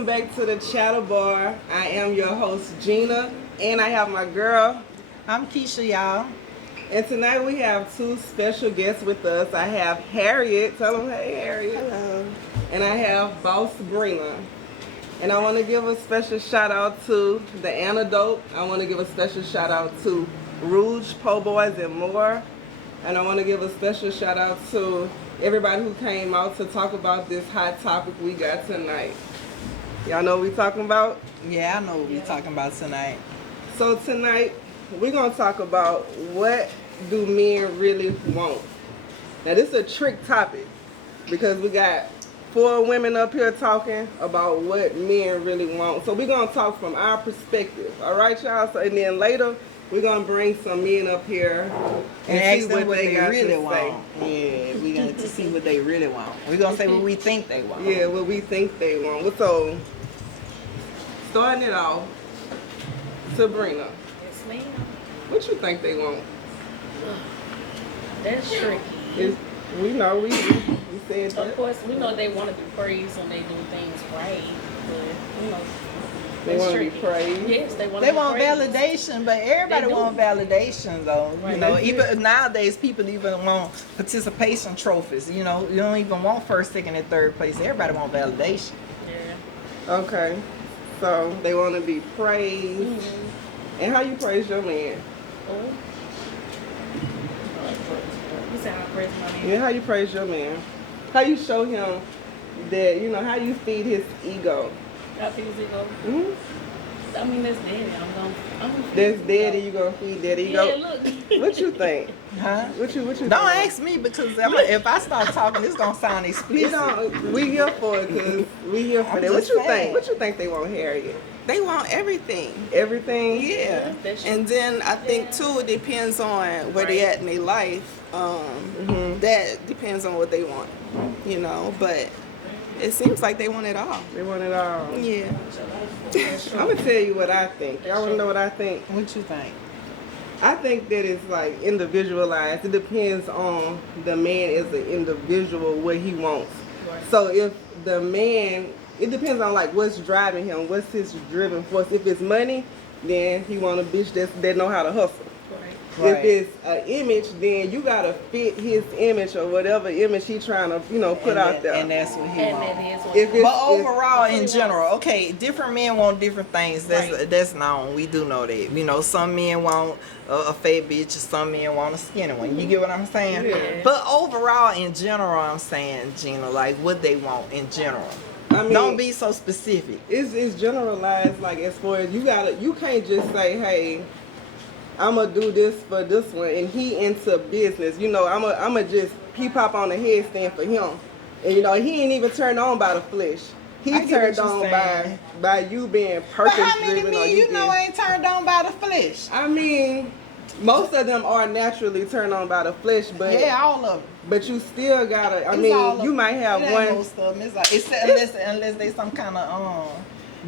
welcome back to the Chatter Bar. I am your host, Gina, and I have my girl. I'm Keisha, y'all. And tonight we have two special guests with us. I have Harriet. Tell them, hey, Harriet. Hello. And I have Boss Brina. And I want to give a special shout out to The Antidote. I want to give a special shout out to Rouge, Po' Boys, and more. And I want to give a special shout out to everybody who came out to talk about this hot topic we got tonight. Y'all know what we talking about? Yeah, I know what we're talking about tonight. So tonight, we're going to talk about what do men really want. Now, this is a trick topic because we got 4 women up here talking about what men really want. So we're going to talk from our perspective. All right, y'all? So, and then later, we're going to bring some men up here And ask them what they got really to want. say. Yeah, we're going to see what they really want. We're going to say what we think they want. Yeah, what we think they want. So, starting it off, Sabrina, Yes, ma'am. what you think they want? That's tricky. We know, we said Of that. course, we know they want to be praised when they do things right, but you know, They that's want to be tricky. praised. Yes, they want. They want validation, but everybody They do. want validation, though. Right. You know, That's even nowadays, people even want participation trophies. You know, you don't even want first, second, and third place. Everybody want validation. Yeah. Okay. So they want to be praised. Mm-hmm. And how you praise your man? Oh. You said I praise my man. Yeah, how you praise your man? How you show him that, you know, how you feed his ego? I think it's ego. hmm I mean, that's daddy. I'm gonna That's daddy, you gonna feed daddy Yeah, ego. look. What you think? Huh? What you Don't think? ask me because if I start talking, it's gonna sound You explicit. know, we here for it because we here for I'm that. What just you saying. think? What you think they want, Harriet? They want everything. Everything? Yeah. That's true. And then I think too it depends on where they Right. at in their life. Mhm. That depends on what they want. You know, but it seems like they want it all. They want it all. Yeah. I'm gonna tell you what I think. Y'all wanna know what I think? What you think? I think that it's like individualized. It depends on the man as an individual, what he wants. Right. So if the man, it depends on like what's driving him, what's his driven force. If it's money, then he want a bitch that know how to hustle. Right. Right. If it's an image, then you gotta fit his image or whatever image he trying to, put out there. And that's what he And wants. that is what. If it's- But overall, That's what in he general, wants. okay, different men want different things. Right. That's known. We do know that. You know, some men want a fat bitch, some men want a skinny one. You get what I'm saying? Yeah. But overall, in general, I'm saying, Gina, like what they want in general. I mean, Don't be so specific. It's generalized, like as far as you can't just say, hey, I'm gonna do this for this one, and he into business. I'm just he pop on the headstand for him, and he ain't even turned on by the flesh. He I get turned what on you're saying. by you being But purpose how many driven. men you know ain't turned on by the flesh? I mean, most of them are naturally turned on by the flesh, but Yeah, all of them. but you still gotta. I It's all mean, of you them. might have It ain't one most of them. It's like, unless they some kind of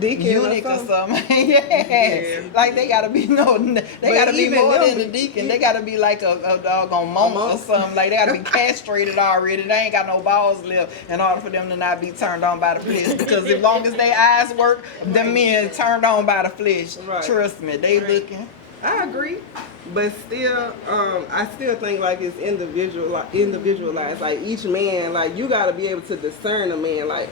deacon eunuch or something. Yeah. Yeah. Like they gotta be they gotta be even more them than a deacon. They gotta be like a doggone monk or monk. something. Like they gotta be castrated already. They ain't got no balls left in order for them to not be turned on by the flesh. Because as long as their eyes work, them men turned on by the flesh. Right. Trust me, they looking. I agree, but still, I still think like it's individualized. Like each man, like you got to be able to discern a man, like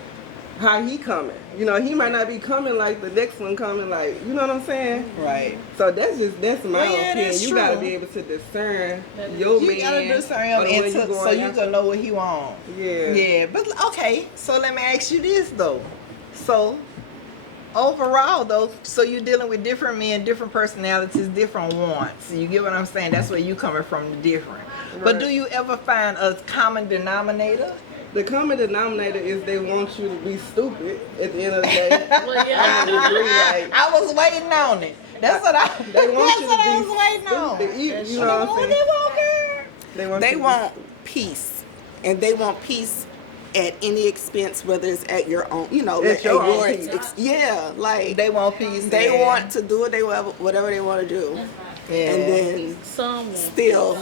how he coming. He might not be coming like the next one coming, like you know what I'm saying. Right. So that's my Well, yeah, opinion. that's You got to true. be able to discern That is- your You man. gotta discern or him the one so going you after. can know what he want. Yeah. Yeah, but okay, so let me ask you this though. So overall though, so you're dealing with different men, different personalities, different wants. You get what I'm saying? That's where you coming from, the different. But Right. do you ever find a common denominator? The common denominator is they want you to be stupid at the end of the day. Well, yeah. I would agree, like, I was waiting on it. That's what I they want that's you what to I be was waiting on. stupid. You That's know what I'm Oh, saying? they want her. They want They you to be want peace. And they want peace at any expense, whether it's at your own, At your own your peace. yeah, like They want peace. they yeah. want to do whatever they want to do. Yeah. And then Some want still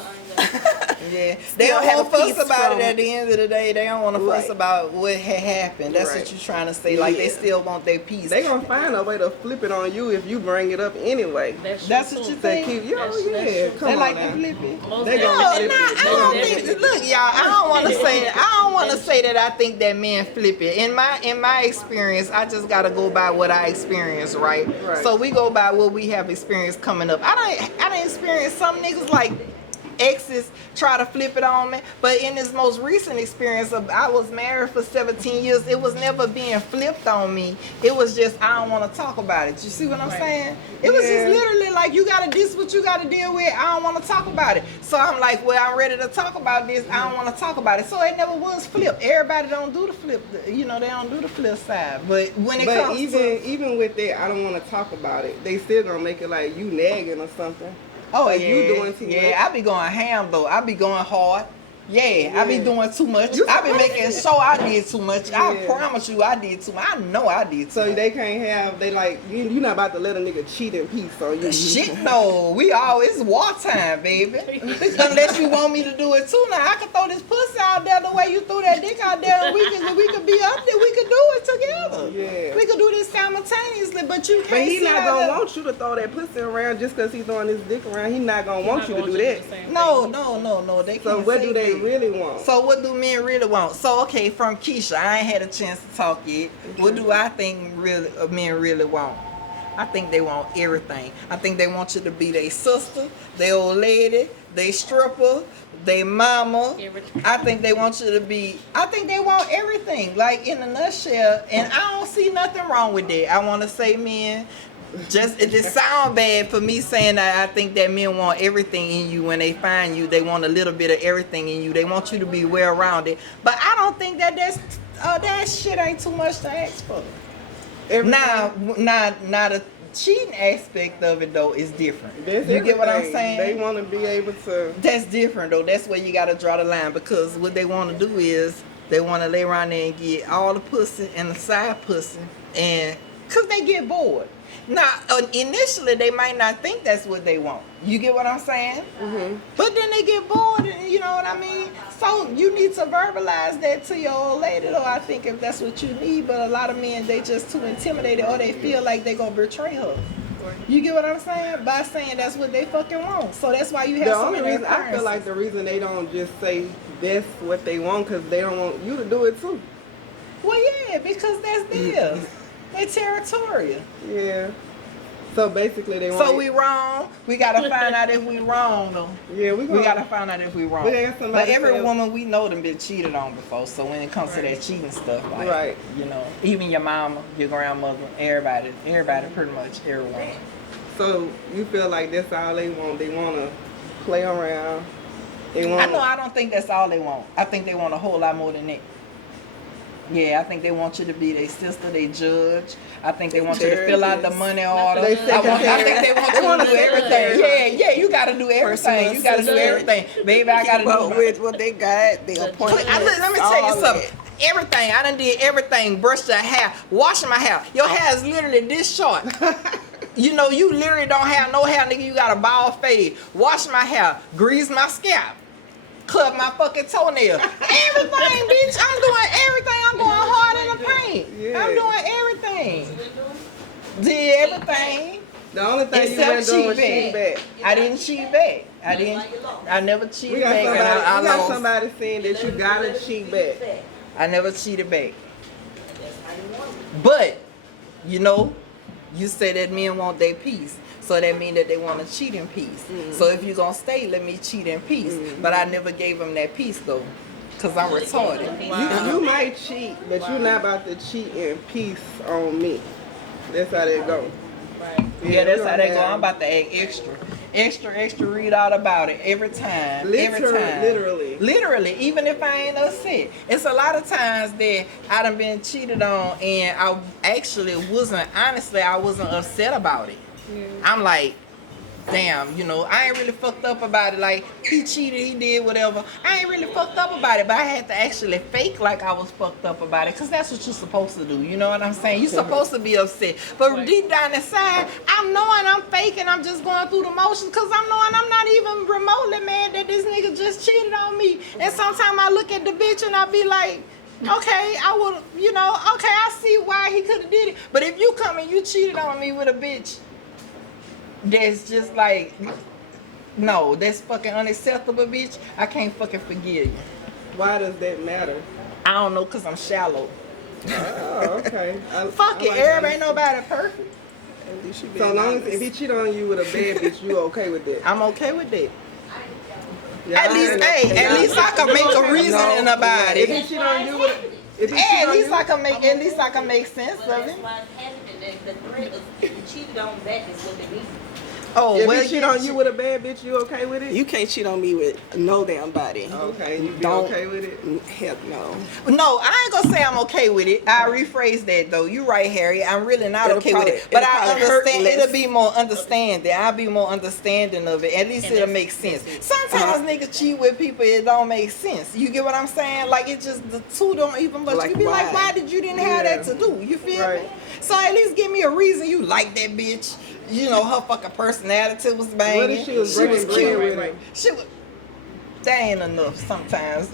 Yeah, they Still don't have want a to fuss piece about from- it at the end of the day. They don't want to fuss Right. about what had happened. That's Right. what you're trying to say. Like they Yeah. still want their piece. They gonna find a way to flip it on you if you bring it up anyway. That's what you They think. keep, yo, That's yeah, true. come They on like now. to flip it. Most They No, gonna nah, flip it. I They don't gonna think. flip it. Look, y'all, I don't want to say. I don't want to say that I think that men flip it. In my experience, I just gotta go by what I experienced, right? Right. So we go by what we have experienced coming up. I didn't experience some niggas like exes try to flip it on me, but in this most recent experience of I was married for 17 years, it was never being flipped on me. It was just I don't want to talk about it. You see what I'm Right. saying? It was Yeah. just literally like you gotta this what you gotta deal with. I don't want to talk about it. So I'm like, well, I'm ready to talk about this. I don't want to talk about it. So it never was flipped. Everybody don't do the flip. You know, they don't do the flip side. But when it But comes even with that, I don't want to talk about it. They still gonna make it like you nagging or something. oh like yeah, you doing too yeah, much. I be going ham though. I be going hard. Yeah, I be Yeah. doing too much. You I be making sure I did too much. I Yeah. promise you, I did too much. I know I did too So much. they can't have. They like you not about to let a nigga cheat in peace on you. Shit, no. We always wartime, baby. Unless you want me to do it too. Now I can throw this pussy out there the way you threw that dick out there, and we can be up there. We can do it together. Yeah. We can do this simultaneously, but you can't. But he sit not out gonna there- want you to throw that pussy around just because he's throwing his dick around. He not gonna want you to do that. No. They So can't what say do they that. really want? So what do men really want? So okay, from Keisha, I ain't had a chance to talk yet. What do I think really men really want? I think they want everything. I think they want you to be their sister, their old lady, their stripper, their mama. Everything. I think they want you to be. I think they want everything, like in a nutshell. And I don't see nothing wrong with that. I want to say men. Just it just sound bad for me saying that I think that men want everything in you when they find you. They want a little bit of everything in you. They want you to be well rounded. But I don't think that that shit ain't too much to ask for. Everything. Now the cheating aspect of it though is different. That's You get what I'm everything. saying? They want to be able to. That's different though. That's where you gotta draw the line because what they want to do is they want to lay around there and get all the pussy and the side pussy, and cause they get bored. Now initially they might not think that's what they want. You get what I'm saying? Mm-hmm. But then they get bored, and you know what I mean. So you need to verbalize that to your old lady, though. I think if that's what you need. But a lot of men they just too intimidated, or they feel like they gonna betray her. You get what I'm saying? By saying that's what they fucking want. So that's why you have The so only many reason I feel like the reason they don't just say that's what they want because they don't want you to do it too. Well, yeah, because that's theirs. They territorial. Yeah. So basically they want. So we wrong. We gotta find out if we wrong though. Yeah, we Gotta find out if we wrong. We got somebody But every say- woman we know them been cheated on before. So when it comes to that cheating stuff, like Right. you know, even your mama, your grandmother, everybody pretty much everyone. So you feel like that's all they want? They want to play around. They want. I don't think that's all they want. I think they want a whole lot more than that. Yeah, I think they want you to be their sister, they judge. I think they want you to fill out the money order. They I think they want you to do everything. Yeah, you gotta do everything. You gotta do everything. Baby, I gotta Well, do with what they got, they appointments. let me tell you all something. that. Everything. I done did everything. Brushed your hair, washing my hair. Your hair is literally this short. You know, you literally don't have no hair, nigga. You got a bald fade. Wash my hair, grease my scalp, clip my fucking toenail. Everything, bitch. I'm doing everything. I'm going hard in the paint. Yeah. I'm doing everything. Did everything. The only thing you Except went doing was cheat cheating back. back. I didn't cheat back. I never We cheated got back. somebody. And I We got lost. somebody saying that you gotta cheat back. I never cheated back. But, you know, you say that men want their peace. So that means that they want to cheat in peace. So if you're going to stay, let me cheat in peace. But I never gave them that peace, though. Because I'm retarded. You might cheat, but you're not about to cheat in peace on me. That's how they go. Right. Yeah, that's we how gonna they go. have- I'm about to act extra. Extra, read all about it every time. Every time. Literally, even if I ain't upset. It's a lot of times that I done been cheated on and I actually wasn't, honestly, I wasn't upset about it. I'm like, damn, you know, I ain't really fucked up about it. Like, he cheated, he did whatever. I ain't really fucked up about it, but I had to actually fake like I was fucked up about it, because that's what you're supposed to do. You know what I'm saying? You're supposed to be upset. But deep down inside, I'm knowing I'm faking. I'm just going through the motions, because I'm knowing I'm not even remotely mad that this nigga just cheated on me. And sometimes I look at the bitch and I be like, okay, I would, you know, okay, I see why he could have did it. But if you come and you cheated on me with a bitch that's just like, no, that's fucking unacceptable, bitch, I can't fucking forgive you. Why does that matter? I don't know, because I'm shallow. Oh, okay. Fuck it, like everybody ain't nobody perfect. At least you So being long as honest. if he cheat on you with a bad bitch, you okay with that? I'm okay with that. Yeah, At least, hey, at least I can make a reasoning about If it. he cheat on you with, if he Hey, cheat at on least you, at least I can make sense of it. The threat of cheated on back is what they need. Oh, if well, he cheat on you with a bad bitch, you okay with it? You can't cheat on me with no damn body. Okay, you be Don't. okay with it? Heck no. No, I ain't gonna say I'm okay with it. I rephrase that though. You right, Harry. I'm really not It'll okay probably- with it. But it'll I probably hurt understand. less. It'll be more understanding. I'll be more understanding of it. At least it'll make sense. Sometimes niggas cheat with people. It don't make sense. You get what I'm saying? Like it just the two don't even. But Like, you be like, why? why did you didn't have that to do? You feel Right. me? So at least give me a reason you like that bitch. You know her fucking personality was banging. What if she was breaking bread cute. with him? She was. That ain't enough sometimes.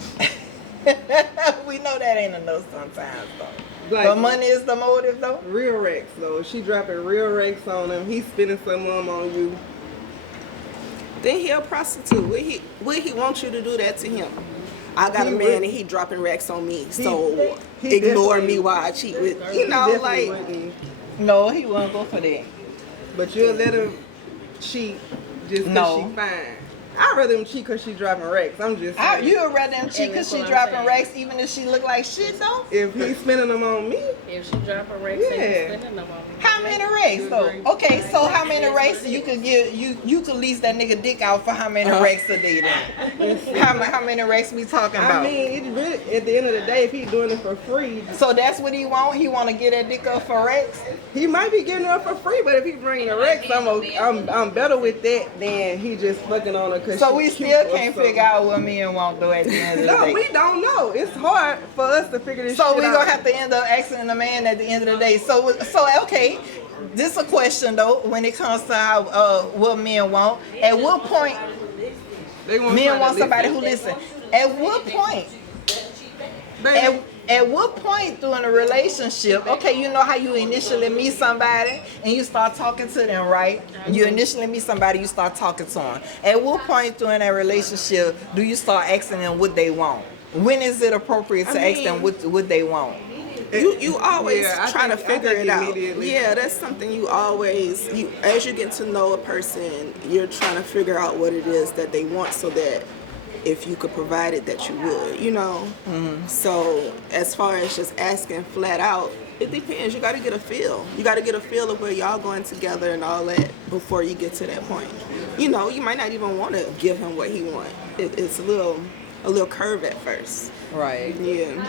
We know that ain't enough sometimes though. Like, But money is the motive though. real Rex though. If she dropping real Rex on him, he's spending some on you. Then he a prostitute. Would he want you to do that to him? I got a He man would. and he dropping racks on me, so he ignore definitely- me while I cheat with, He you know, definitely like. wouldn't. No, he won't go for that. But you'll let him cheat just because No. she fine. I'd rather him cheat because she dropping Rex. I'm just saying. You would rather him cheat because that's she what I'm dropping saying. racks even if she look like shit though? If he's spending them on me, If she drop a Rex, Yeah. and spending them on me. How many racks though? agree. Okay, so how many racks you could give you could lease that nigga dick out for how many racks a day then? How many racks we talking I about? mean, it really, at the end of the day, if he's doing it for free, So that's what he want? He want to get that dick up for Rex? he might be getting her for free. But if he bringing the Rex, I'm better with that than he just fucking on her because So we still can't figure out what men want though at the end of the No, day. we don't know. It's hard for us to figure this So shit we out. gonna have to end up asking the man at the end of the day. So okay, this is a question though. When it comes to how what men want, at what point They want men want to somebody listen. who listen? At what point? Baby, At what point during a relationship, okay, you know how you initially meet somebody and you start talking to them, right? You initially meet somebody, you start talking to them. At what point during that relationship do you start asking them what they want? When is it appropriate to ask them what they want? You always Yeah, I try to think figure it out. immediately. Yeah, that's something you always as you get to know a person, you're trying to figure out what it is that they want so that if you could provide it that you would, you know. So as far as just asking flat out, it depends. You got to get a feel. You got to get a feel of where y'all going together and all that before you get to that point. You know, you might not even want to give him what he want. It's a little curve at first. Right. Yeah.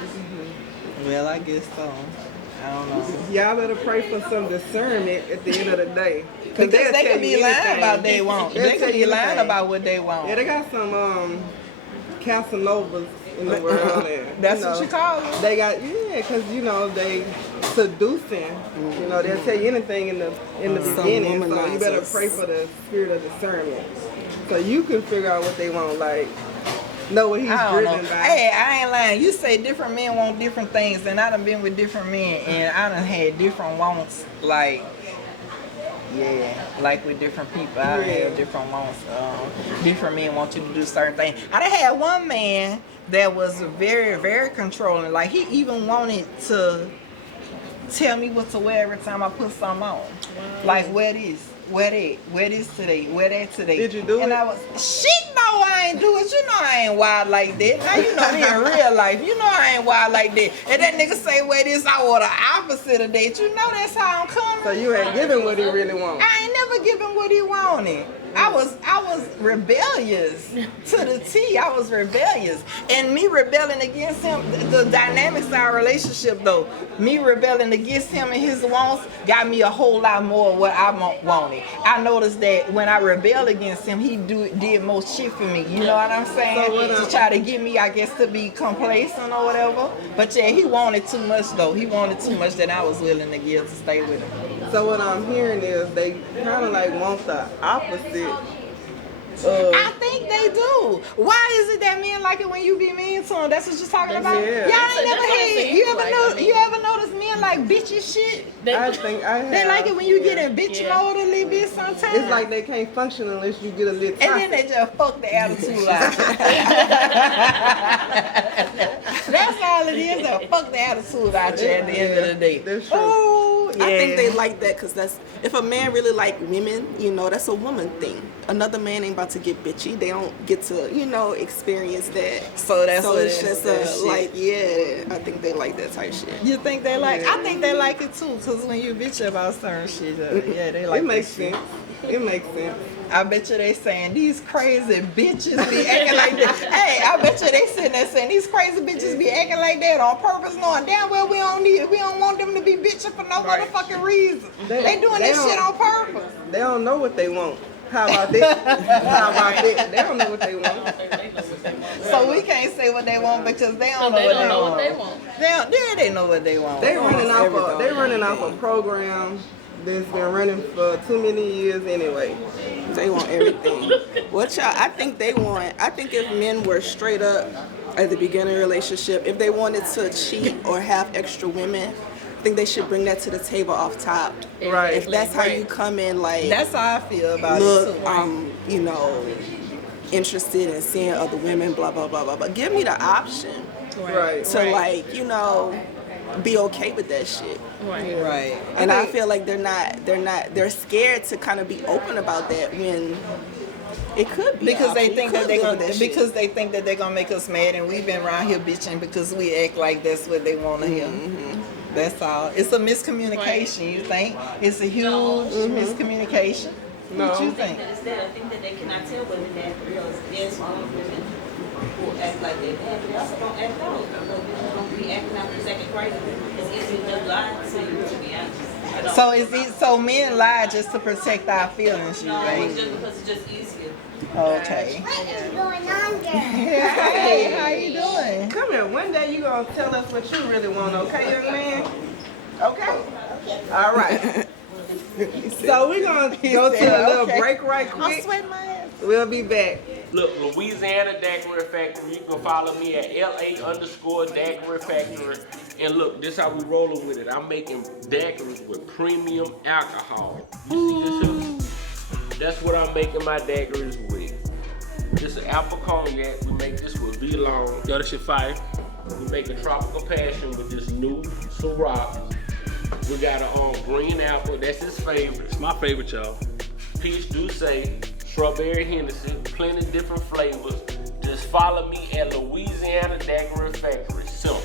Well, I guess so. I don't know. y'all better pray for some discernment at the end of the day. Because they'll they tell could be you lying anything. about they want. They'll They tell could be you lying anything. about what they want. Yeah, they got some Casanovas in the world. And, That's what you call them. They got because they seducing. You know, they'll tell you anything in the Some beginning. So you better womanizers. pray for the spirit of discernment, so you can figure out what they want. Like know what he's I don't know. driven by. Hey, I ain't lying. You say different men want different things, and I done been with different men, and I done had different wants. Like with different people, I done had different wants. Different men want you to do certain things. I done had one man that was very, very controlling. Like he even wanted to tell me what to wear every time I put something on. Like wear this. Wear this today, wear that today. Did you do and it? I was, shit, no, I ain't do it. You know I ain't wild like that. Now you know me in real life. You know I ain't wild like that. And that nigga say, wear this, I wore the opposite of that. You know that's how I'm coming. So you ain't giving what he really wants. I ain't never given what he wanted. I was rebellious to the T. I was rebellious, and me rebelling against him. The dynamics of our relationship, though, me rebelling against him and his wants, got me a whole lot more of what I wanted. I noticed that when I rebelled against him, he did most shit for me. You know what I'm saying? To try to get me, I guess, to be complacent or whatever. But yeah, he wanted too much though. He wanted too much that I was willing to give to stay with him. So what I'm hearing is they kind of like want the opposite. I think they do. Why is it that men like it when you be mean to them? That's what you're talking about. Yeah. Y'all ain't never That's what it had. seems You ever like, know? I mean. You ever notice men like bitchy shit? I think I have. They like it when you get in bitch Yeah. mode a little bit sometimes. It's like they can't function unless you get a little And then toxic. they just fuck the attitude out. That's all it is. They fuck the attitude out you at the end of the day. That's true. Oh, yeah. I think they like that because that's, if a man really like women, you know, that's a woman thing. Another man ain't about to get bitchy. They don't get to, you know, experience that. So that's what it's it just is. like, yeah, I think they like that type shit. You think they like? I think they like it too. Cause when you bitch about certain shit, yeah, they like. It makes that shit. sense. It makes sense. I bet you they saying these crazy bitches be acting like that. Hey, I bet you they sitting there saying these crazy bitches be acting like that on purpose, knowing damn well we don't want them to be bitching for no motherfucking reason. They doing this shit on purpose. They don't know what they want. How about that? How about that? They don't know what they want. So we can't say what they want because they don't know They what don't they know want. what they want. They know what they want. They running off a program that's been running for too many years anyway. They want everything. What y'all, I think if men were straight up at the beginning of a relationship, if they wanted to cheat or have extra women, I think they should bring that to the table off top. Right. If that's how you come in, like, That's how I feel about look, it too. you know, interested in seeing other women, blah, blah, blah, blah, but give me the option Right. to, like, you know, be okay with that shit. Right. And I feel like they're scared to kind of be open about that when it could be Because they option. think You that could they're live with gonna that shit. because they think that they're gonna make us mad, and we've been around here bitching because we act like that's what they want to hear. That's all. It's a miscommunication. You think it's a huge miscommunication? No. What you think? Instead, I think that they cannot tell women that because there's some women who act like they act, they also don't act out. You don't be acting out for second crazy. It's easy to just lie to you, to be honest. I don't- So so men lie just to protect our feelings, you No, think? it's just because it's just easier. Okay. What is going on there? Hey, how you doing? Come here. One day you gonna tell us what you really want, okay, young man? Okay. All right. So we're gonna go to a little okay. break right I'm quick. sweating my ass. We'll be back. Look, Louisiana Daiquiri Factory. You can follow me at LA_Daiquiri Factory. And look, this how we rolling with it. I'm making daiquiris with premium alcohol. You see this here? That's what I'm making my daiquiris with. This is apple cognac. We make this with V-Long. Yo, this shit fire. We make a tropical passion with this new Ciroc. We got a green apple. That's his favorite. It's my favorite, y'all. Peach Douce, strawberry Hennessy, plenty different flavors. Just follow me at Louisiana Daiquiri Factory. Simple.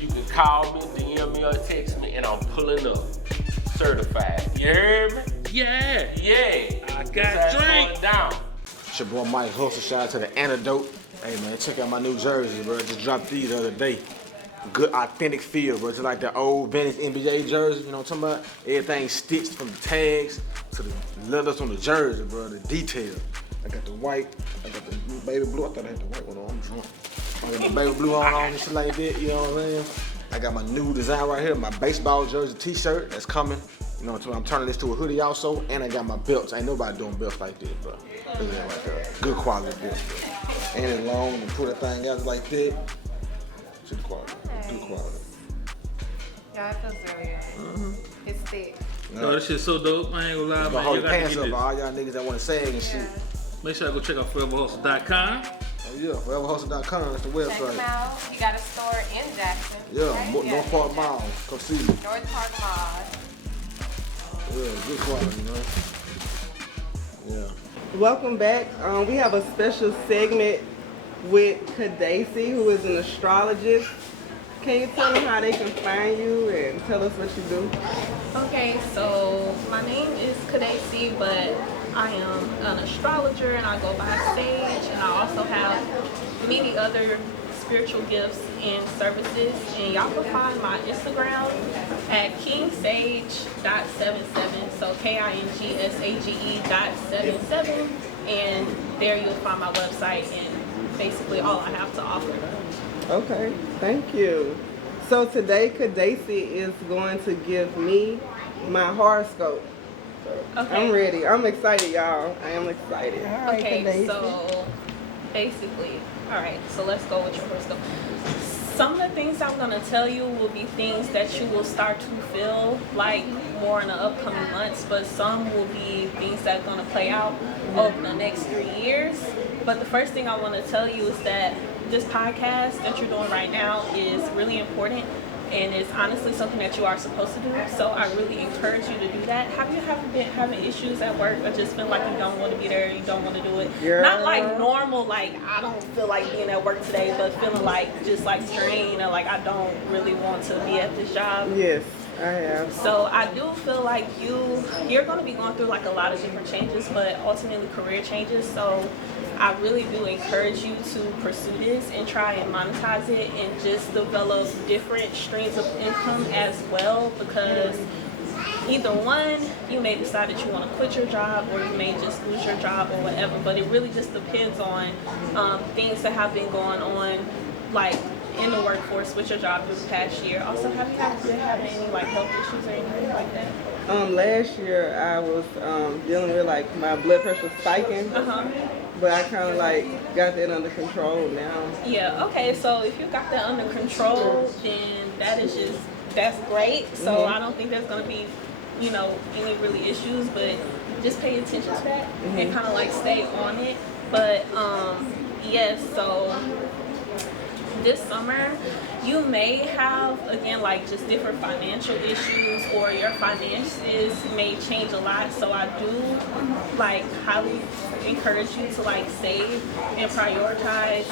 You can call me, DM me, or text me, and I'm pulling up. Certified. You heard me? Yeah. Yeah. I got That's how it's drink. going down. It's your boy Mike Hustle. Shout out to the Antidote. Hey man, check out my new jersey, bro. Just dropped these the other day. Good authentic feel, bro. Just like the old vintage NBA jersey, you know what I'm talking about? Everything stitched from the tags to the leathers on the jersey, bro. The detail. I got the white, I got the baby blue. I thought I had the white one on. I'm drunk. I got the baby blue on and shit like that, you know what I'm saying? I got my new design right here, my baseball jersey t-shirt that's coming. You know what I'm talking about? I'm turning this to a hoodie also, and I got my belts. Ain't nobody doing belts like this, bro. Look at that right there. Good quality belt, bro. And it's long and pull that thing out like that. Good quality. Good quality. Yeah, it feels very good. It's thick. Yo, this shit so dope. I ain't gonna lie, Gonna man. hold You your got to pants get up, this. all y'all niggas that wanna sag and shit. Make sure I go check out foreverhustle.com. Oh yeah, foreverhustle.com, that's the Check them website. out. You got a store in Jackson. Yeah, right? North Park Mall. Come see me. North Park Mall. Yeah, good quality, man. Yeah. Welcome back. We have a special segment with Kadesi, who is an astrologist. Can you tell them how they can find you and tell us what you do? Okay, so my name is Kadesi, but I am an astrologer and I go by Sage, and I also have many other spiritual gifts and services. And y'all can find my Instagram at kingsage.77, so KINGSAGE.77, and there you'll find my website and basically all I have to offer. Okay, thank you. So today, Kadesi is going to give me my horoscope. Okay. I'm ready. I'm excited, y'all. I am excited. All right, Okay, Kadesi. so basically, all right, so let's go with your horoscope. Some of the things I'm going to tell you will be things that you will start to feel like more in the upcoming months, but some will be things that are going to play out over the next 3 years. But the first thing I want to tell you is that this podcast that you're doing right now is really important, and it's honestly something that you are supposed to do. So I really encourage you to do that. Have you been having issues at work, or just feel like you don't want to be there, you don't want to do it? Yeah. Not like normal, like I don't feel like being at work today, but feeling like just like strained, or like I don't really want to be at this job. Yes, I have. So I do feel like you're going to be going through like a lot of different changes, but ultimately career changes. So I really do encourage you to pursue this and try and monetize it and just develop different streams of income as well, because either one, you may decide that you want to quit your job, or you may just lose your job or whatever, but it really just depends on things that have been going on, like in the workforce with your job through the past year. Also, have you been having any like health issues or anything like that? Last year I was dealing with like my blood pressure spiking, but I kind of like got that under control now. Yeah, okay, so if you got that under control, then that's great. So I don't think there's going to be, any really issues, but just pay attention to that and kind of like stay on it. But yes, so this summer you may have, again, like just different financial issues, or your finances may change a lot. So I do like highly encourage you to like save and prioritize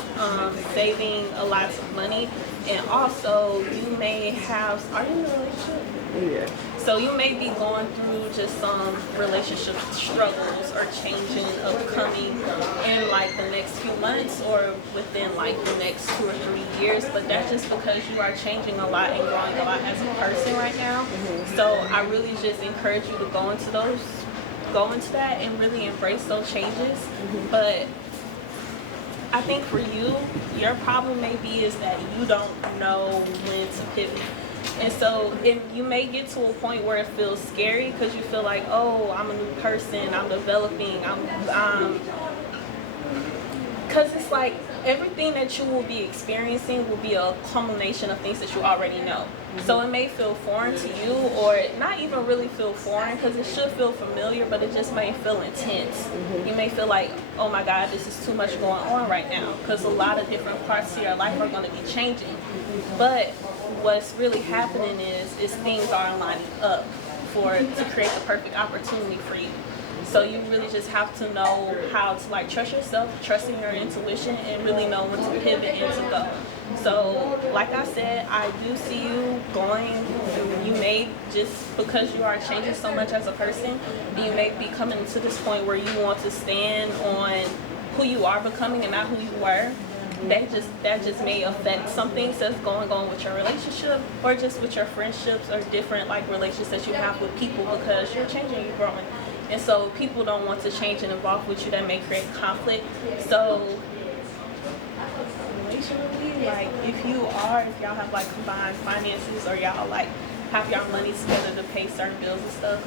saving a lot of money. And also you may have, are you in a relationship? Yeah. So you may be going through just some relationship struggles or changing upcoming in like the next few months or within like the next 2 or 3 years, but that's just because you are changing a lot and growing a lot as a person right now. So I really just encourage you to go into that and really embrace those changes. But I think for you, your problem may be is that you don't know when to pivot. And so you may get to a point where it feels scary because you feel like, oh, I'm a new person, I'm developing, because it's like everything that you will be experiencing will be a culmination of things that you already know. So it may feel foreign to you, or not even really feel foreign, because it should feel familiar, but it just may feel intense. You may feel like, oh my God, this is too much going on right now, because a lot of different parts of your life are going to be changing. But what's really happening is things are lining up to create the perfect opportunity for you. So you really just have to know how to like trust yourself, trust in your intuition, and really know when to pivot and to go. So like I said, I do see you going, you may, just because you are changing so much as a person, you may be coming to this point where you want to stand on who you are becoming and not who you were. That just may affect some things that's going on with your relationship, or just with your friendships, or different like relationships that you have with people, because you're changing, you're growing. And so people don't want to change and evolve with you. That may create conflict. So relationally, like if y'all have like combined finances, or y'all like have y'all money together to pay certain bills and stuff,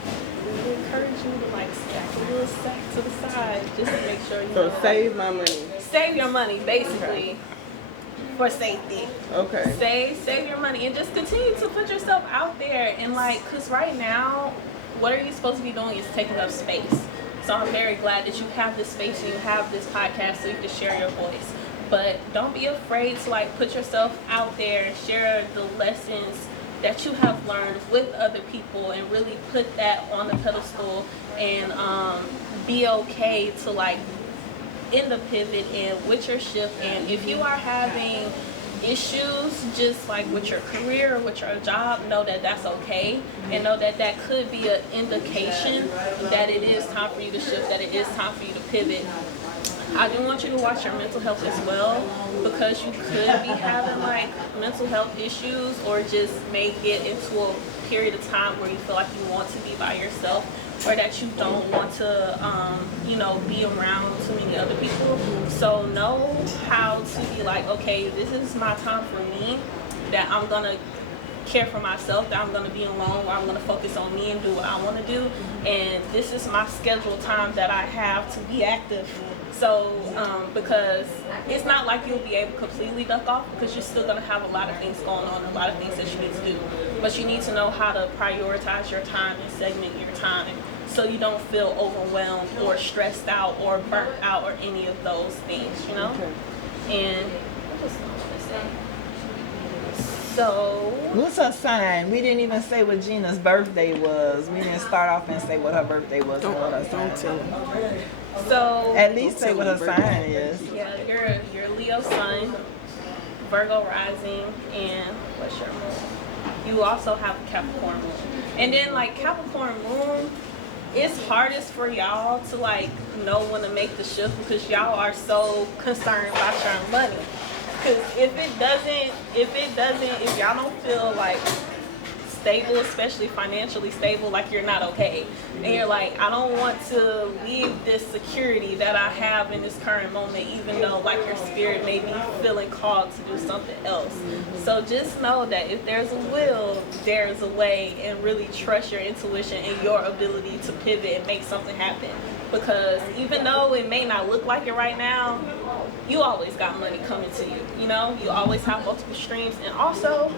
we encourage you to like stack a little stack to the side just to make sure you So save my money. Save your money basically for safety. Okay. Save your money and just continue to put yourself out there, and like, because right now, what are you supposed to be doing is taking up space. So I'm very glad that you have this space and you have this podcast so you can share your voice. But don't be afraid to like put yourself out there and share the lessons that you have learned with other people, and really put that on the pedestal, and be okay to like in the pivot and with your shift. And if you are having issues, just like with your career or with your job, know that that's okay, and know that that could be an indication that it is time for you to shift, that it is time for you to pivot. I do want you to watch your mental health as well, because you could be having like mental health issues, or just may get into a period of time where you feel like you want to be by yourself, or that you don't want to, be around too many other people. So know how to be like, okay, this is my time for me, that I'm gonna care for myself, that I'm gonna be alone, where I'm gonna focus on me and do what I want to do, and this is my scheduled time that I have to be active. So, because it's not like you'll be able to completely duck off, because you're still gonna have a lot of things going on, a lot of things that you need to do. But you need to know how to prioritize your time and segment your time, so you don't feel overwhelmed or stressed out or burnt out or any of those things, you know? And what was I gonna say? So, What's her sign? We didn't even say what Gina's birthday was. We didn't start off and say what her birthday was. and what her sign Don't tell them. so At least say what her sign is. yeah, you're Leo sun, Virgo rising, and what's your moon? You also have a Capricorn moon. And then like Capricorn moon, it's hardest for y'all to like know when to make the shift, because y'all are so concerned about your money. Because if y'all don't feel like stable, especially financially stable, like you're not okay, and you're like, I don't want to leave this security that I have in this current moment, even though like your spirit may be feeling called to do something else. So just know that if there's a will, there's a way, and really trust your intuition and your ability to pivot and make something happen. Because even though it may not look like it right now, you always got money coming to you. You know, you always have multiple streams. And also,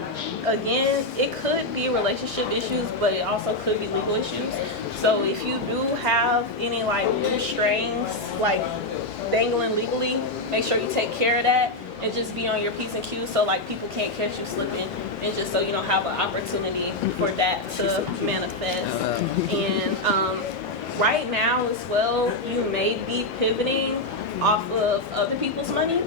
again, it could be relationship issues, but it also could be legal issues. So if you do have any like loose strings like dangling legally, make sure you take care of that, and just be on your P's and Q's, so like people can't catch you slipping, and just so you don't have an opportunity for that to manifest. And right now as well, you may be pivoting off of other people's money.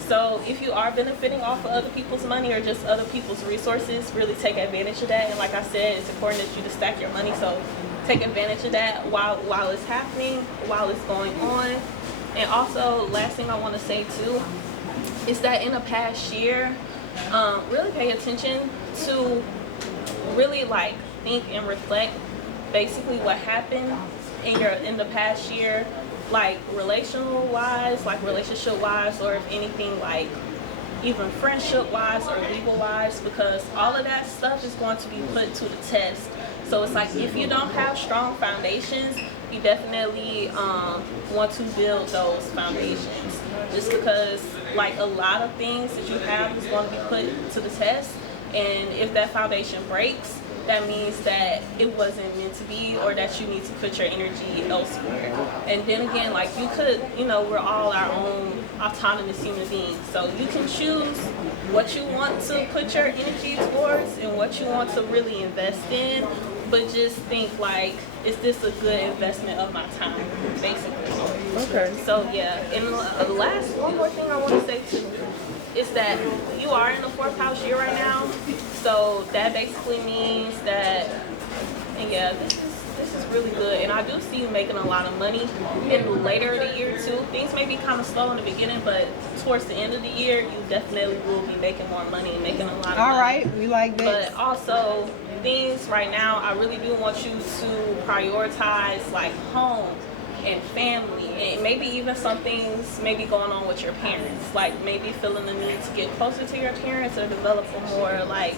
So if you are benefiting off of other people's money or just other people's resources, really take advantage of that. And like I said, it's important that you to stack your money, so take advantage of that while it's happening, while it's going on. And also, last thing I want to say too is that in the past year, really pay attention to really like think and reflect basically what happened in the past year, like relational wise, like relationship wise, or if anything like even friendship wise or legal wise, because all of that stuff is going to be put to the test. So it's like, if you don't have strong foundations, you definitely want to build those foundations, just because like a lot of things that you have is going to be put to the test. And if that foundation breaks, that means that it wasn't meant to be, or that you need to put your energy elsewhere. And then again, like you could, we're all our own autonomous human beings. So you can choose what you want to put your energy towards and what you want to really invest in. But just think like, is this a good investment of my time, basically. Okay. So yeah, and one more thing I want to say too is that you are in the 4th house year right now. So that basically means that, and yeah, this is really good. And I do see you making a lot of money in later in the year too. Things may be kind of slow in the beginning, but towards the end of the year, you definitely will be making more money and making a lot of money. All right, we like that. But also, things right now, I really do want you to prioritize like home and family, and maybe even some things maybe going on with your parents, like maybe feeling the need to get closer to your parents, or develop a more like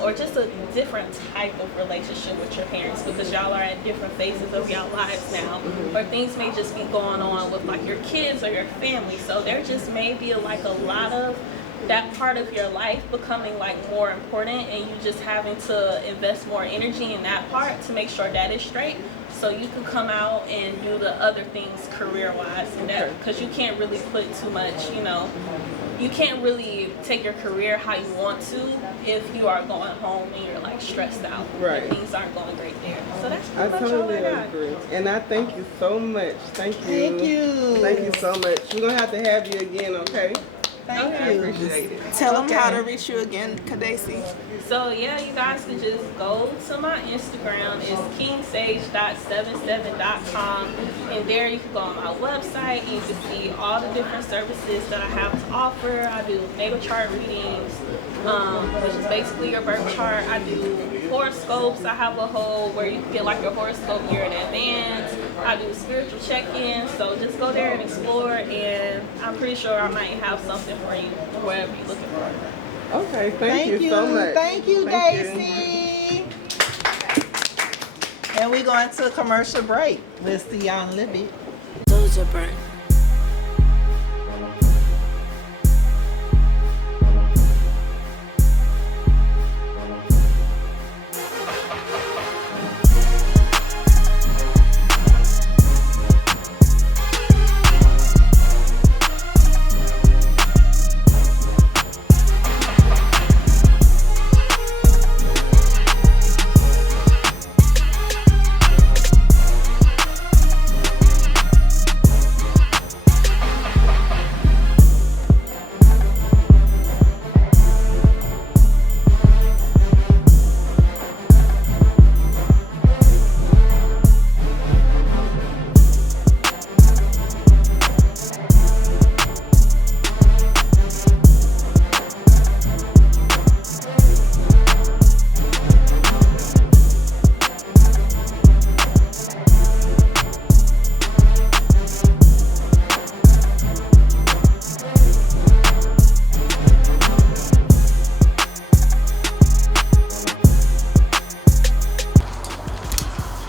or just a different type of relationship with your parents, because y'all are at different phases of y'all lives now, or things may just be going on with like your kids or your family. So there just may be like a lot of that part of your life becoming like more important, and you just having to invest more energy in that part to make sure that is straight, so you can come out and do the other things career-wise, and that, because you can't really put too much, you can't really take your career how you want to if you are going home and you're like stressed out. Right. And things aren't going great there. So that's I pretty much all I totally got. agree. And I thank you so much. Thank you. Thank you. Thank you so much. We're going to have you again, okay? Thank Okay. you. Appreciate it. Tell them how Okay. to reach you again, Kadesi. So yeah, you guys can just go to my Instagram. It's kingsage.77.com, and there you can go on my website and you can see all the different services that I have to offer. I do natal chart readings, which is basically your birth chart. I do horoscopes. I have a whole where you can get like your horoscope year in advance. I do spiritual check-ins. So just go there and explore, and I'm pretty sure I might have something for you wherever you're looking for. Okay, thank you so much. Thank you, Thank you. Daisy. And we going to a commercial break. We'll see y'all in a little bit. Doja Brand.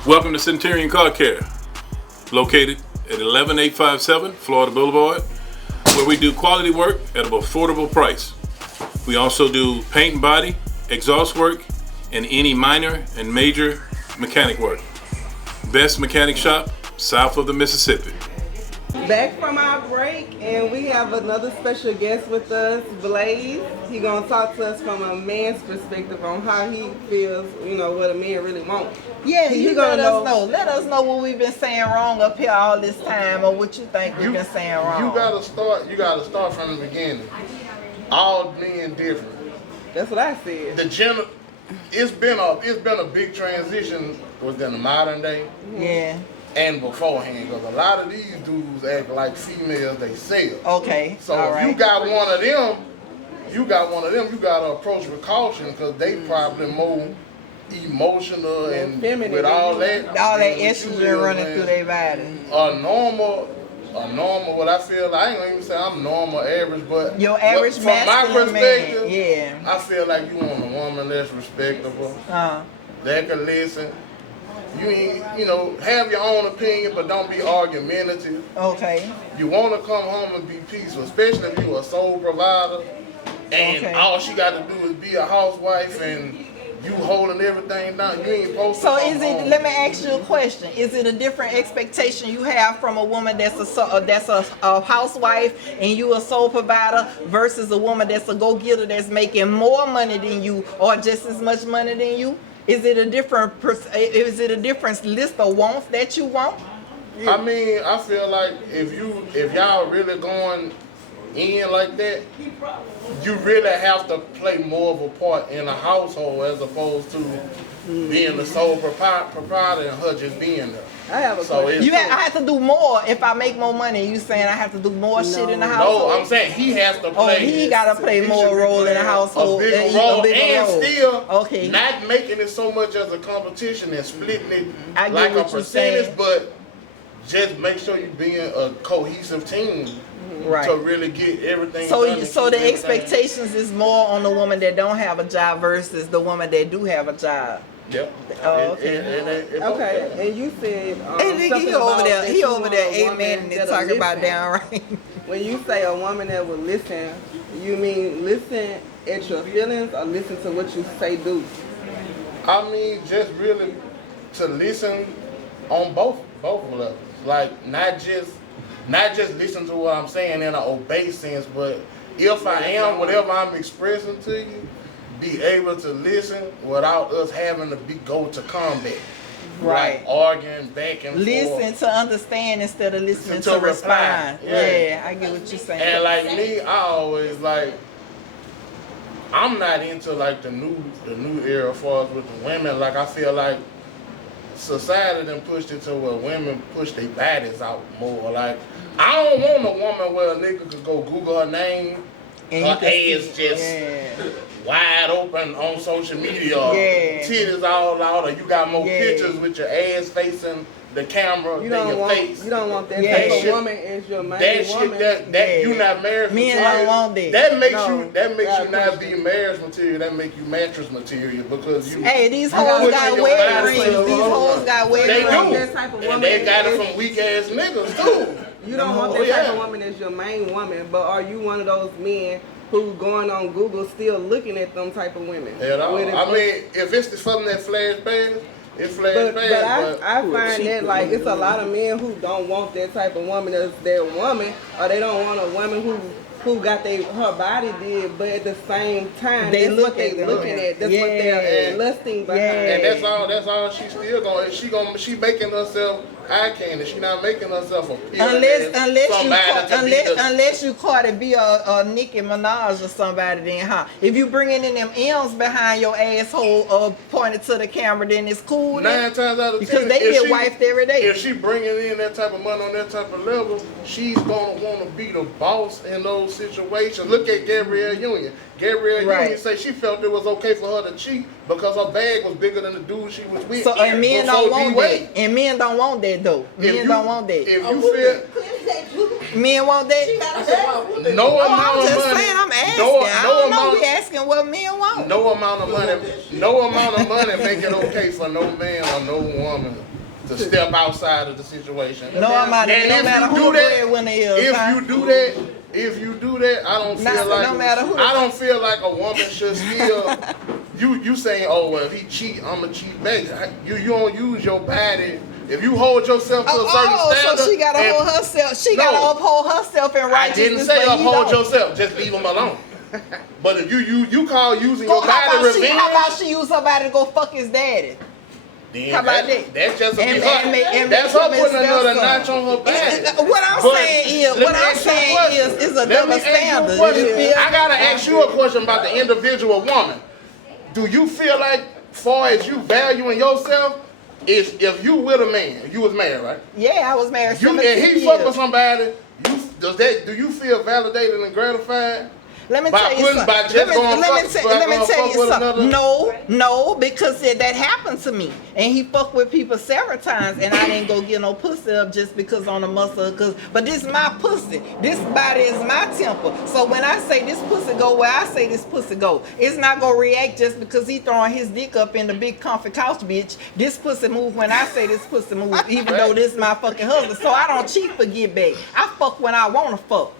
Welcome to Centurion Car Care, located at 11857 Florida Boulevard, where we do quality work at an affordable price. We also do paint and body, exhaust work, and any minor and major mechanic work. Best mechanic shop south of the Mississippi. Back from our break, and we have another special guest with us, Blaze. He gonna talk to us from a man's perspective on how he feels, you know, what a man really wants. Yeah, He you gonna let us know. know. Let us know what we've been saying wrong up here all this time, or what you think we've been saying wrong. You gotta start from the beginning. All men different. That's what I said. It's been a big transition within the modern day Yeah. and beforehand, because a lot of these dudes act like females they sell. Okay. So all if right. you got one of them, you gotta approach with caution, because they probably more emotional and feminine. with all that all that what you estrogen is, running man. through their body. A normal, what I feel, I ain't gonna even say I'm normal, average, but Your average from my masculine man, perspective, yeah. I feel like you want a woman that's respectable, that can listen. You ain't, have your own opinion, but don't be argumentative. Okay. You want to come home and be peaceful, especially if you a sole provider, and Okay. all she got to do is be a housewife and you holding everything down. You ain't supposed to So come is it? home. Let me ask you a question. Is it a different expectation you have from a woman that's a housewife and you a sole provider versus a woman that's a go-getter that's making more money than you or just as much money than you? Is it a different list of wants that you want? I mean, I feel like if y'all really going in like that, you really have to play more of a part in a household as opposed to being the sole proprietor and her just being there. I have a So question. I have to do more if I make more money. You saying I have to do more shit in the household? No, I'm saying he has to Oh, play. he gotta play he more should be role in the playing household, a bigger a role, bigger and role. still Okay. not making it so much as a competition and splitting it I get like a what you're percentage, saying. but just make sure you being a cohesive team Right. to really get everything So, done. and so keep the everything. expectations is more on the woman that don't have a job versus the woman that do have a job. Yep. Oh, okay. Okay, and you said Hey, nigga, something he over about there. that He you over want there, a woman amen, and that'll talking about listen. downright. When you say a woman that will listen, you mean listen at your feelings or listen to what you say do? I mean, just really to listen on both levels. Like not just listen to what I'm saying in an obey sense, but if I am whatever I'm expressing to you, be able to listen without us having to go to combat. Right. like arguing back and Listen forth. to understand instead of listening Listen to to reply. respond. Yeah. Yeah, I get what you're saying. And like me, I always like, I'm not into like the new era as far as with the women. Like I feel like society done pushed it to where women push their bodies out more. Like I don't want a woman where a nigga could go Google her name, And her you can ass see- just yeah. wide open on social media, or Yeah. titties all out, or you got more Yeah. pictures with your ass facing the camera You than don't your want face. you don't want that Yeah. type of Shit- woman as your main That woman. shit, that Yeah. you not marriage Men material. don't want that. That makes No. you Bad not question. be marriage material. That make you mattress material because you. Hey, these you hoes pushing got your wedding body rings. to the These road. hoes got They wedding do, rings. That type of and woman they got it is- from weak ass niggas too. You don't want Oh, that type yeah. of woman as your main woman, but are you one of those men who going on Google still looking at them type of women? Hell no. With it- I mean, if it's something that flash past, it flash but past. I find that like it's a lot of men who don't want that type of woman as their woman, or they don't want a woman who got her body did, but at the same time They that's look what they at them. looking at. That's what Yeah. they're lusting behind. And that's all she still going. She making herself eye candy. She not making herself a pill. Unless you Cardi B or Nicki Minaj or somebody, then if you bringing in them M's behind your asshole pointed to the camera, then it's cool. 9 times out of 10, because they if get she- wiped every day. If she bringing in that type of money on that type of level, she's gonna want to be the boss in those situations. Look at Gabrielle Union. Gabrielle Right. Union say she felt it was okay for her to cheat because her bag was bigger than the dude she was with. So and men don't before want D-Wade. that. And men don't want that though. Men don't want that. If you feel Men want that. no Oh, amount I'm of just money, saying, I'm asking. no I don't know. amount, We asking what men want. no amount of money make it okay for no man or no woman to step outside of the situation. No amount of, And no if matter you who do the that, breadwinner is. If huh? you do that, I don't feel like no matter who the- I don't feel like a woman should still. You saying, oh well, if he cheat, I'ma cheat back. You don't use your body. If you hold yourself to a certain standard, so she gotta and- hold herself. She No. gotta uphold herself in I righteousness. didn't say but he uphold don't. yourself. Just leave him alone. But if you call using your How body about, revenge, how about she use her body to go fuck his daddy? then how about that? That's just And- her. and make- and That's make her him putting another himself notch on her body. What I'm But saying is, let what me I'm ask you a saying question. is a Let me double ask you a standard. question. You feel? I gotta ask you a question about the individual woman. Do you feel like, far as you valuing yourself, is if you with a man, you was married, right? Yeah, I was married. You and 17 he fuck years. with somebody. Do you feel validated and gratified? Let me By tell you putting- something. by just Let me going tell fuck you with something. another- No, because that happened to me, and he fucked with people several times, and I didn't go get no pussy up just because on the muscle. But this is my pussy. This body is my temple. So when I say this pussy go where I say this pussy go, it's not gonna react just because he throwing his dick up in the big comfy couch, bitch. This pussy move when I say this pussy move, even though this my fucking husband. So I don't cheat for get back. I fuck when I wanna fuck.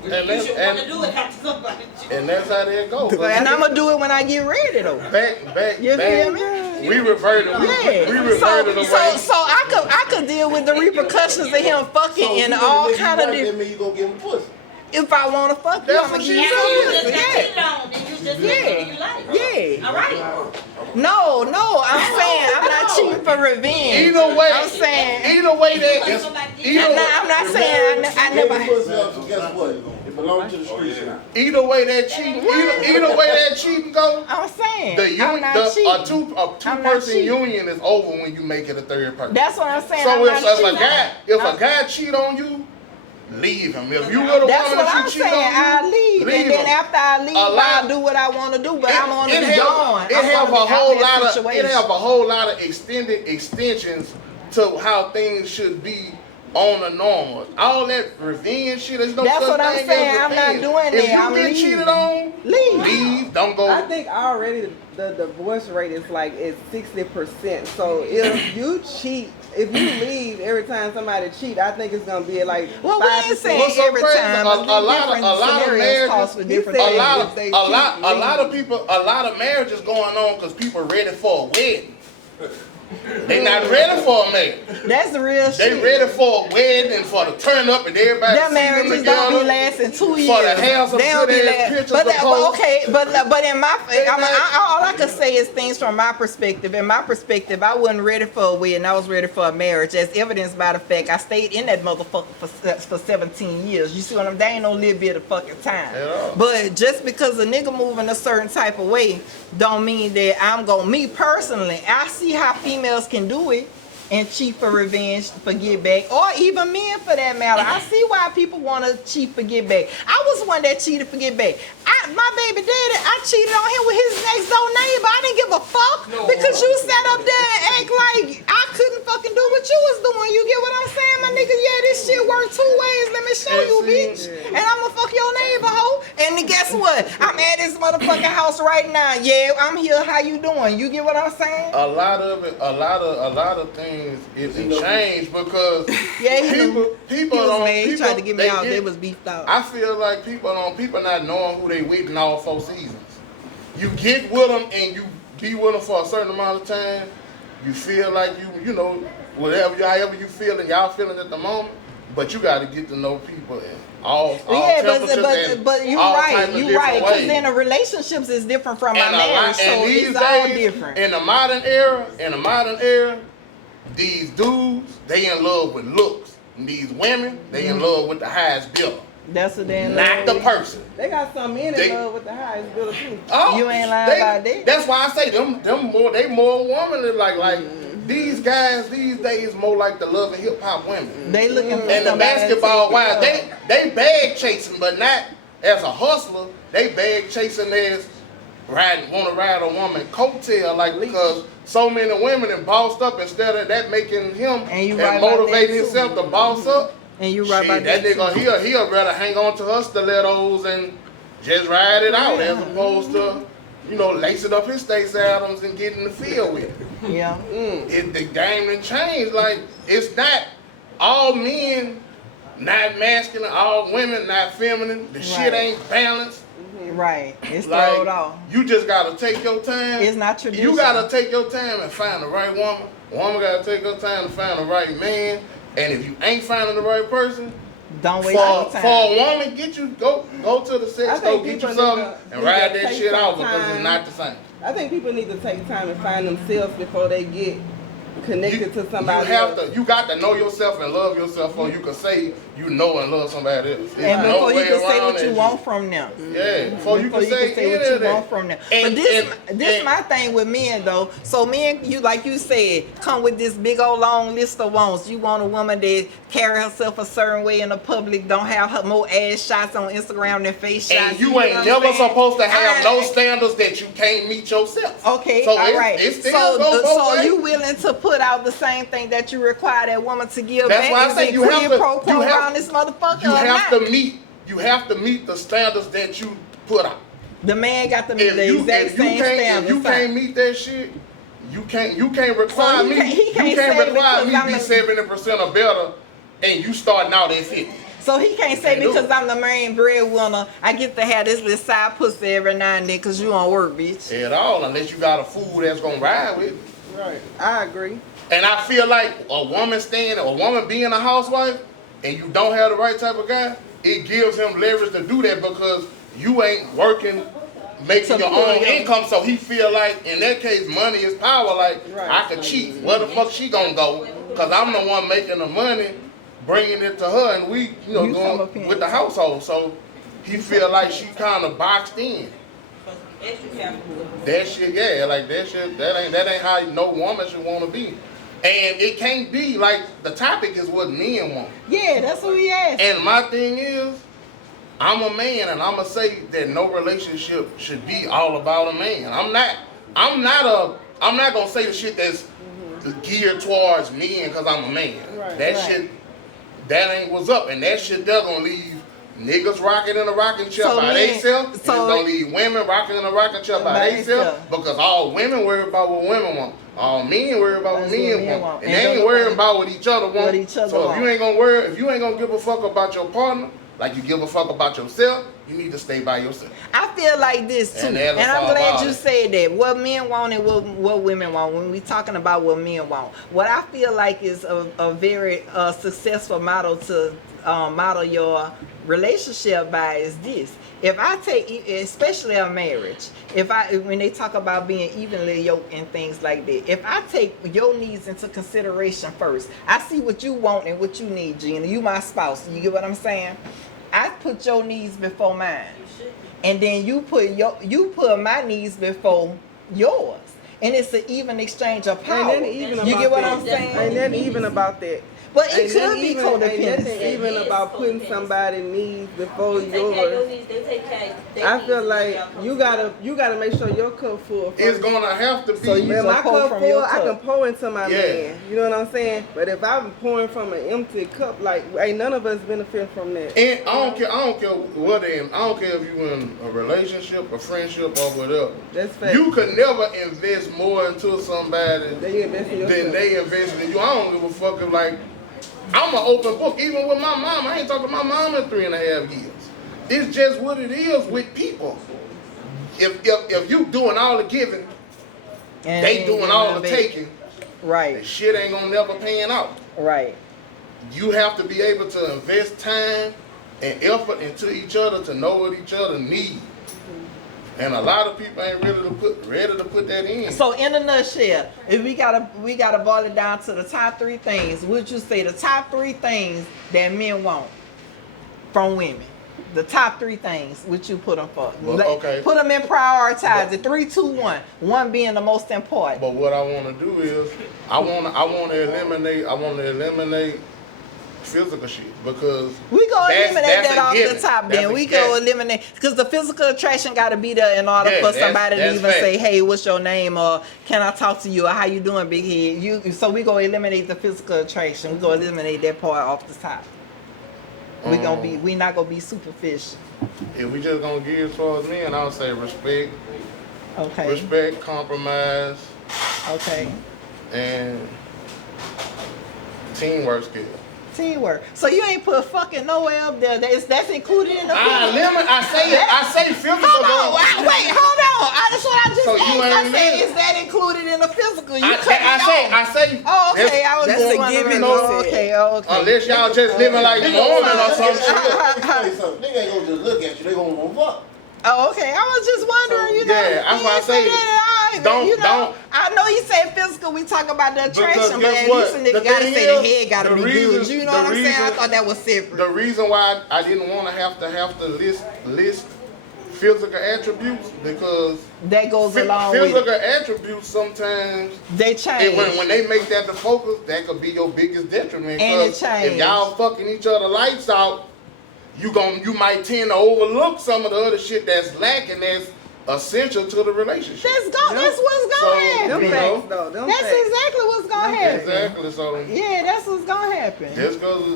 And You that's, should want to do it after somebody. and that's how they go. And I'm gonna do it when I get ready though. Back, You feel me? we reverted. Yeah. We reverted away. So I could deal with the repercussions of him fucking and all kind of different. You gonna give him pussy? If I want to fuck you, That's I'm what gonna she give And you you some just pussy. got Yeah. cheated on, and you just Yeah. living your life. Yeah. All right. No, I'm saying I'm not cheating for revenge. Either way, I'm saying either way that is. I'm not saying I never. Pussy up, so guess what? It belongs to the streets now. Either way that cheating, either way that cheating go, I'm saying the I'm union, not a cheating. two I'm not person cheating. union is over when you make it a third person. That's what I'm saying. So I'm if not a cheating. guy, a guy cheat on you, leave him. If you with a That's woman what and I'm she cheat saying. on you, I leave, and then him. after I leave, A lot- I'll do what I want to do. But I'm on the It gone. have a Situation. whole lot of extended extensions to how things should be on the normal. All that revenge shit, there's no That's such what I'm thing saying. as I'm not revenge. doing If that. you I'm get leaving. cheated on, Leave. don't go. I think already the divorce rate is like at 60%. So if you cheat, if you leave every time somebody cheat, I think it's gonna be at like Well, we 5%. ain't saying What's so every crazy? time. A but lot of scenarios marriages, calls for different he a said- things. lot if they of a cheat, lot leave. of people, a lot of marriages going on because people ready for a wedding. They not ready for a man. That's the real They shit. ready for a wedding and for the turn up and everybody That see them marriages don't be together. lasting 2 years. For the house of They don't be good-ass lasting. pictures But to post. okay, but in my, all I can say is things from my perspective. In my perspective, I wasn't ready for a wedding. I was ready for a marriage, as evidenced by the fact I stayed in that motherfucker for 17 years. You see what I'm? They ain't no little bit of fucking time. Yeah. But just because a nigga moving a certain type of way, don't mean that I'm gonna. Me personally, I see how females can do it and cheat for revenge, for get back, or even men for that matter. I see why people want to cheat for get back. I was one that cheated for get back. My baby daddy, I cheated on him with his next door neighbor. I didn't give a fuck because you sat up there and act like I couldn't fucking do what you was doing. You get what I'm saying, my nigga? Yeah, this shit work 2 ways. Let me show you, bitch. And I'ma fuck your neighbor, hoe. And then guess what? I'm at this motherfucking house right now. Yeah, I'm here. How you doing? You get what I'm saying? A lot of things isn't changed because Yeah, he people was don't. mad. He people, tried to get me they out. get- They was beefed out. I feel like people not knowing who they with in all 4 seasons. You get with them and you be with them for a certain amount of time. You feel like you know, however you feeling, y'all feeling at the moment. But you got to get to know people in all Yeah, temperatures but and you're all right. type of You're different right. Because ways. then the relationships is different from my And a lot- marriage, so and these it's all days, different. in the modern era, these dudes, they in love with looks. And these women, they in love with the highest bidder. That's what they in Not love the with. person. They got some men They- in love with the highest bidder too. Oh, You ain't lying about that. That's why I say they more womanly. Like these guys these days more like the love and hip hop women. They looking for And the somebody to basketball take wives, care of. they bag chasing, but not as a hustler. They bag chasing as want to ride a woman coattail, like because so many women and bossed up instead of that making him And you and right about motivating that, too. himself to boss up. And you right Shit, about that that. nigga he'll rather hang on to her stilettos and just ride it out as opposed to, lacing up his Stacey Adams and getting in the field with it. Yeah. The game done changed. Like, it's not all men not masculine, all women not feminine. The shit Right. ain't balanced. Right. It's Like, thrown off. you just gotta take your time. It's not traditional. You gotta take your time and find the right woman. Woman gotta take her time to find the right man. And if you ain't finding the right person, Don't waste your for time. a woman, go to the I sex store, think get people you need something, to- and need ride to that take shit some out because it's time. not the same. I think people need to take time and find themselves before they get connected to somebody You have else. to. You got to know yourself and love yourself, or you can say you know and love somebody else. There's And no before you way can say around what you that. want from them. Yeah, before you Before can say what any you of that. want from them. And- But this and- my thing with men though. So men, you like you said, come with this big old long list of wants. You want a woman that carry herself a certain way in the public, don't have her more ass shots on Instagram than face shots. And you know ain't what I'm never saying? supposed to have no I- standards that you can't meet yourself. Okay, So all it's- right. it still So, go both so ways. you willing to put out the same thing that you require that woman to give That's back? why I Is say it you have quid to- pro quo you have- around this motherfucker You or have not? to meet the standards that you put out. The man got to meet If the you, exact if you same can't, if standards. you can't meet that shit, you can't require So he me. can't- he You can't can't say require me because to be I'm a- 70% or better, and you starting out at 50. So he can't say Can't do because it. I'm the main breadwinner, I get to have this little side pussy every now and then because you on work, bitch. At all, unless you got a fool that's gonna ride with it. Right. I agree. And I feel like a woman being a housewife, and you don't have the right type of guy, it gives him leverage to do that because you ain't working, making To your pull own your- income. So he feel like, in that case, money is power. Like, Right. I could cheat. Where the fuck she gonna go? Because I'm the one making the money, bringing it to her, and we, You going some with the household. So he feel like she kind of boxed in. Extra careful. That shit, yeah, like that shit, that ain't how no woman should want to be. And it can't be like the topic is what men want. Yeah, that's what he asked. And my thing is, I'm a man, and I'ma say that no relationship should be all about a man. I'm not gonna say the shit that's geared towards men because I'm a man. Right. That Right. shit, that ain't what's up, and that shit they're gonna leave niggas rocking in a rocking chair So by men- themselves. It's so- gonna leave women rocking in a rocking chair by By themselves themselves. because all women worry about what women want. All men worry about what That's what men men want. want. And And they ain't don't worrying worry about what each other want. what each other so want. if you ain't gonna give a fuck about your partner, like you give a fuck about yourself, you need to stay by yourself. I feel like this too, And and, that'll I'm solve glad all you that. said that. What men want and what women want. When we talking about what men want, what I feel like is a very successful model to model your relationship by is this. If I take, especially a marriage, when they talk about being evenly yoked and things like that, if I take your needs into consideration first, I see what you want and what you need, Gina. You my spouse. You get what I'm saying? I put your needs before mine, and then you put my needs before yours, and it's an even exchange of power. Ain't nothing even You about get what that. I'm saying? Ain't nothing even about that. But it Ain't could nothing be even- Ain't nothing codependency. even about putting somebody's needs before They take care of your yours. needs, they take care of their I needs, feel and like y'all come you gotta make sure your cup full. It's first. gonna have to be. So you If my gonna pour cup from full, your I can cup. pour into my Yeah. man. You know what I'm saying? But if I'm pouring from an empty cup, like ain't none of us benefit from that. And I don't care what it is. I don't care if you in a relationship, a friendship, or whatever. That's fact. You could never invest more into somebody Then you invest in than yourself. they invested in you. I don't give a fuck if like I'm an open book. Even with my mom, I ain't talked to my mom in 3.5 years. It's just what it is with people. If you doing all the giving, And they ain't doing giving all them the back. taking. The Right, shit ain't gonna never pan out. right. You have to be able to invest time and effort into each other to know what each other need. And a lot of people ain't ready to put that in. So in a nutshell, if we gotta boil it down to the top 3 things, would you say the top 3 things that men want from women? The top 3 things, which you put them for? Well, okay. Put them in prioritize it. 3, 2, 1. 1 being the most important. But what I want to do is I want to eliminate physical shit because We gonna that's eliminate that a off given. the top. That's Then a we given. go eliminate because the physical attraction got to be there in order Yeah, for that's- somebody to that's even fact. say, "Hey, what's your name?" or "Can I talk to you?" or "How you doing, big head?" So we gonna eliminate the physical attraction. We gonna eliminate that part off the top. We not gonna be superficial. If we just gonna gear towards men, I would say respect, Okay. compromise, Okay. and teamwork skills. Teamwork. So you ain't put fucking nowhere up there. That's included in the. I say physical. Hold on. Wait. Hold on. That's what I just So you asked. ain't I said, listening. is that included in the physical? You I cut me off. say. Oh, okay. I was That's just a wondering. given, Oh, you okay. said. Oh, okay. Unless y'all just living like Mormon or some shit. Nigga ain't gonna just look at you. They gonna move up. Oh, okay. I was just wondering, you know. Yeah, that's why I say don't- I know you said physical. We talk about the Because attraction, but guess at what? least a nigga The gotta thing say the is, head gotta the be reason- good. You know the what I'm saying? I reason- thought that was separate. The reason why I didn't want to have to list physical attributes because that goes along with physical it. attributes sometimes They change. when they make that the focus, that could be your biggest detriment. And it 'Cause change. if y'all fucking each other lights out, you might tend to overlook some of the other shit that's lacking that's essential to the relationship. That's what's So, gonna happen. you know, That's exactly what's gonna happen. exactly. So Yeah, that's what's gonna happen. just cause a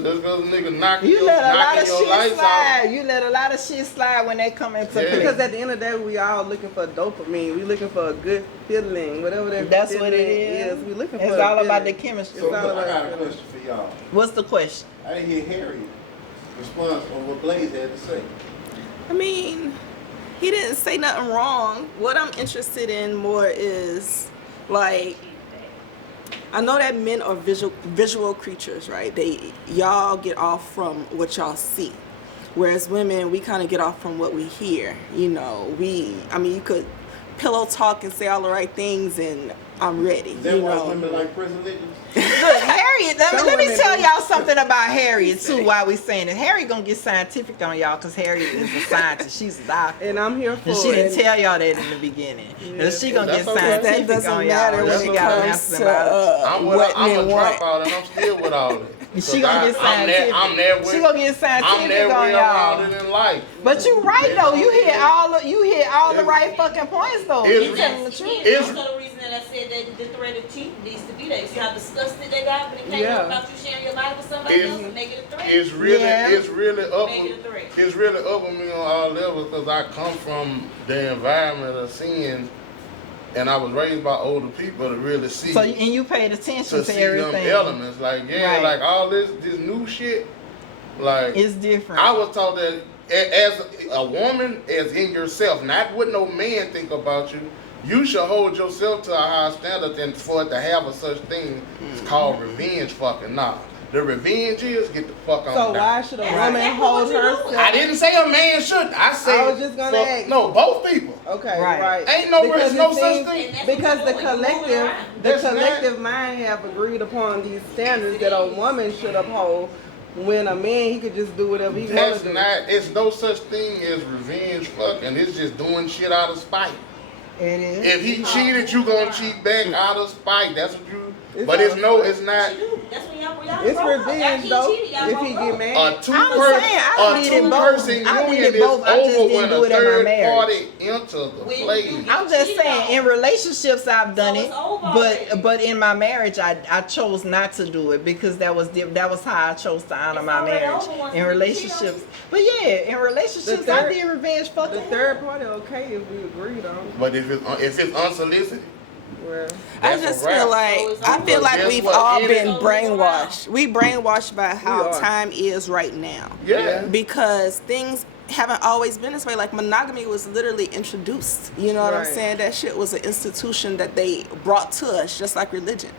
nigga knocking You let a lot knocking of your shit lights slide. You let a lot of shit slide when they come into play. Because at the end of the day, we all looking for dopamine. We looking for a good feeling, whatever that That's feeling what it is. We looking for. It's a all about feeling. the chemistry. So It's all look, I about got a feeling. question for y'all. What's the question? I didn't hear Harriet response on what Blaze had to say. I mean, he didn't say nothing wrong. What I'm interested in more is like, I know that men are visual creatures, right? Y'all get off from what y'all see, whereas women, we kind of get off from what we hear. You know, you could pillow talk and say all the right things, and I'm ready. Is that You why know, women like prison niggas? Look, Harriet, let me women tell do. y'all something about Harriet too while we saying it. Harriet gonna get scientific on y'all because Harriet is a scientist. She's a doctor. And I'm here for And she it. didn't tell y'all that in the beginning. And she gonna get that's okay. that scientific doesn't on matter y'all. when She it got comes maths to about I'm what a men want. dropout and I'm still with all that. She gonna get scientific. I'm there with. She gonna get I'm scientific there on with y'all. around it in life. But you right though. You hit all the right fucking points though. It's You telling the truth. It's- That's the reason that I said that the threat of cheating needs to be there. See how disgusted they got when it came Yeah. up about you sharing your body with somebody else and make it a threat? It's really up. Make it a threat. It's really up with me on all levels because I come from the environment of seeing, and I was raised by older people to really see. So and you paid attention to to see everything. them elements, like Right. like all this new shit, like It's different. I was taught that as a woman, as in yourself, not what no man think about you. You should hold yourself to a high standard, and for it to have a such thing, it's called revenge fucking. Nah, the revenge is get the fuck on So down. why should a woman hold herself? I didn't say a man should. I said I was just gonna ask. no, both people. Okay, Right. right. Ain't no Because there's no it such seems- thing. Because the That's collective mind have agreed upon these standards that a woman should uphold. When a man, he could just do whatever he wants That's to do. not. It's no such thing as revenge fucking. It's just doing shit out of spite. It is. If he cheated, you gonna cheat back out of spite. That's what you. It's But out it's of no. spite. It's not. That's when y'all It's broke up. revenge After though. he cheated, y'all If broke he up. get A mad, I'm saying I needed both. two-person I union needed is both. I just over didn't when do a it in my third marriage. party enter the When play. you I'm just cheated saying, on. in relationships I've done So it, it's over already. but in my marriage I chose not to do it because that was how I chose to honor It's my already marriage. over once In you relationships, cheat on but yeah, in relationships I third- did revenge the fucking. third party okay if we agreed on. But if it's unsolicited, Well, I that's just a wrap. feel like Guess we've what? all It been is- brainwashed. We brainwashed by how are. time is right now. Yeah. Because things haven't always been this way. Like monogamy was literally introduced. You know what I'm Right. saying? That shit was an institution that they brought to us, just like religion.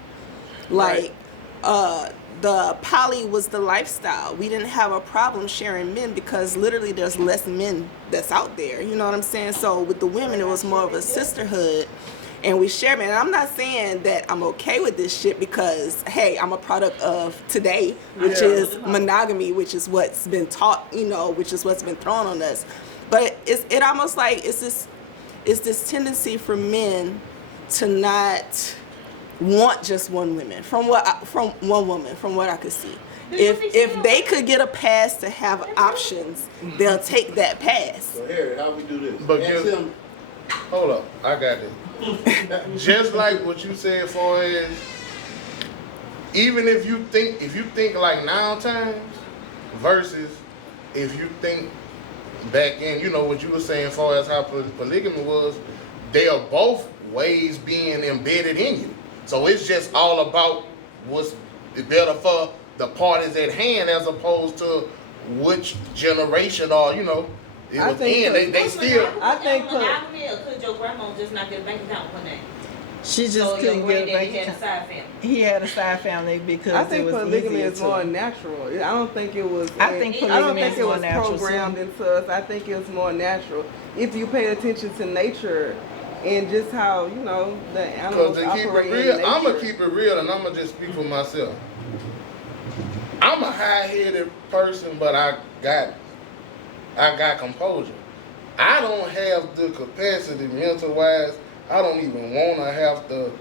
Like, the poly was the lifestyle. We didn't have a problem sharing men because literally there's less men that's out there. You know what I'm saying? So with the women, it was more of a sisterhood. And we share men. And I'm not saying that I'm okay with this shit because, hey, I'm a product of today, which is monogamy, which is what's been taught, you know, which is what's been thrown on us. But it almost like it's this tendency for men to not want just one woman from what I could see. If they could get a pass to have options, they'll take that pass. So Harry, how we do this? But Ask you- him. hold up, I got it. Just like what you said, for is even if you think like now times versus if you think back in, you know what you were saying, far as how polygamy was, they are both ways being embedded in you. So it's just all about what's better for the parties at hand as opposed to which generation or, you know, it I was think in. They still. I think monogamy, or could your grandma just not get a bank account one day? She just So your couldn't get a granddaddy bank had a account. side family. He had a side family because I think it was polygamy easier is to. more natural. I don't think it was. I think I don't polygamy think is it more was natural, programmed too. into us. I think it's more natural if you pay attention to nature and just how the Because animals to keep it operate in real, nature. I'm gonna keep it real, and I'm gonna just speak for myself. I'm a high-headed person, but I got composure. I don't have the capacity, mental-wise. I don't even want to have to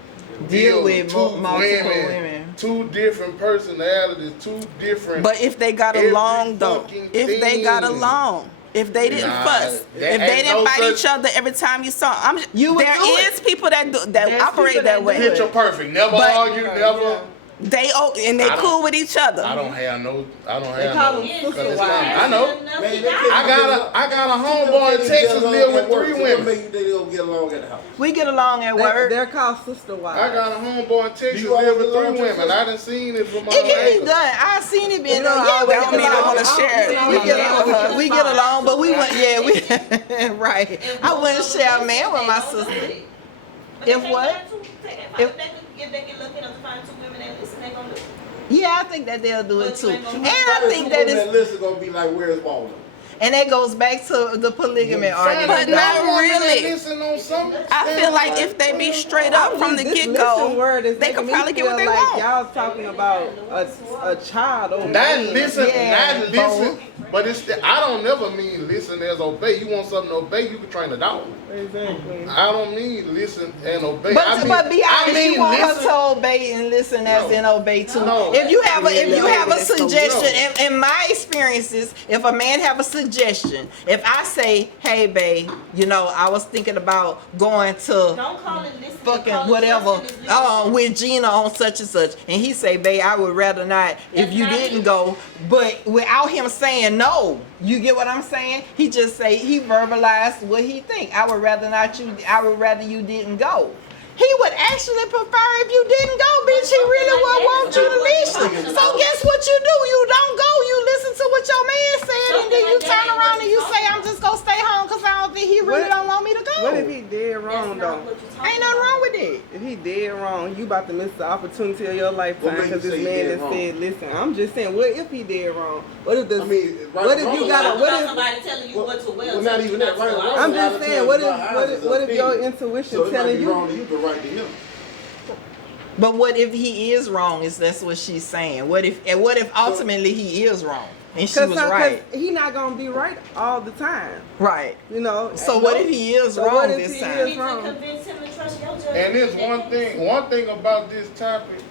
Deal with two multiple women. two different personalities, two different. But if they got every along though, fucking if they got thing. along, if they didn't Nah, fuss, that if they ain't didn't no fight such- each other every time you saw, You would there do it. is people that There's operate people that that way. do it. Picture perfect. Never But- argue, never. They and they I don't- cool with each other. I don't have no. They call them Yeah, sister so wives. I know. enough Man, to they die. can't- I got a homeboy in Texas live with 3 What women. make you think they don't get along at the house? We get along at work. They're called sister wives. I got a homeboy in Texas You always live with get 3 along with women. your I done seen it from my It can be neighbors. done. I seen it being You know, done. I Yeah, we always get mean I along. wanna share it. We get Yeah. along. We get along, but we want. Yeah, we right. I wouldn't share a man with my sister. If what? If they get lucky enough to find 2 women that listen, they gonna do it. Yeah, I think that they'll do it too. And I Probably think two that women is, list is gonna be like, where's Waldo? and that goes back to the polygamy argument. But not Women really. that listen on some I feel like if they be straight up from the This get listen word go, is they making could me probably get what feel they like want. Y'all talking about a child Not obeying. listen, Yeah, not listen, but it's I don't never mean listen as obey. You want something to obey, you can train a dog. Exactly. I don't mean listen and obey. But, I mean, but be honest, I mean you want listen. her to obey and listen as No. in obey too. No. If you have a That's so suggestion, in my experiences, if a man have a suggestion, if I say, hey babe, I was thinking about going to Don't call it listening. fucking call it whatever trusting is listening. with Gina on such and such, and he say, babe, I would rather not if you didn't go, but without him saying no. You get what I'm saying? He just say he verbalized what he think. I would rather you didn't go. He would actually prefer if you didn't go, bitch. He really would want you to listen. So guess what you do? You don't go. You listen listen to what your man said, and then you turn around and you say, I'm just gonna stay home because I don't think he really don't want me to go. What if he dead wrong though? Ain't nothing wrong with it. If he dead wrong, you about to miss the opportunity of your lifetime What make because you this say he man dead that wrong? said, listen, I'm just saying, what if he dead wrong? What if the I mean, right what if or you wrong, got What a about what somebody telling you what to wear? Well, not even that, right or wrong. I'm A lot just of saying, times what our eyes is if your opinion. intuition So it might telling be you? wrong to you, but right to him. But what if he is wrong? Is that's what she's saying? What if ultimately he is wrong and she was right? He not gonna be right all the time, Right. you know. So what if he is So wrong what if this he time? is You need to wrong? convince him to trust your judgment. And there's one thing about this topic,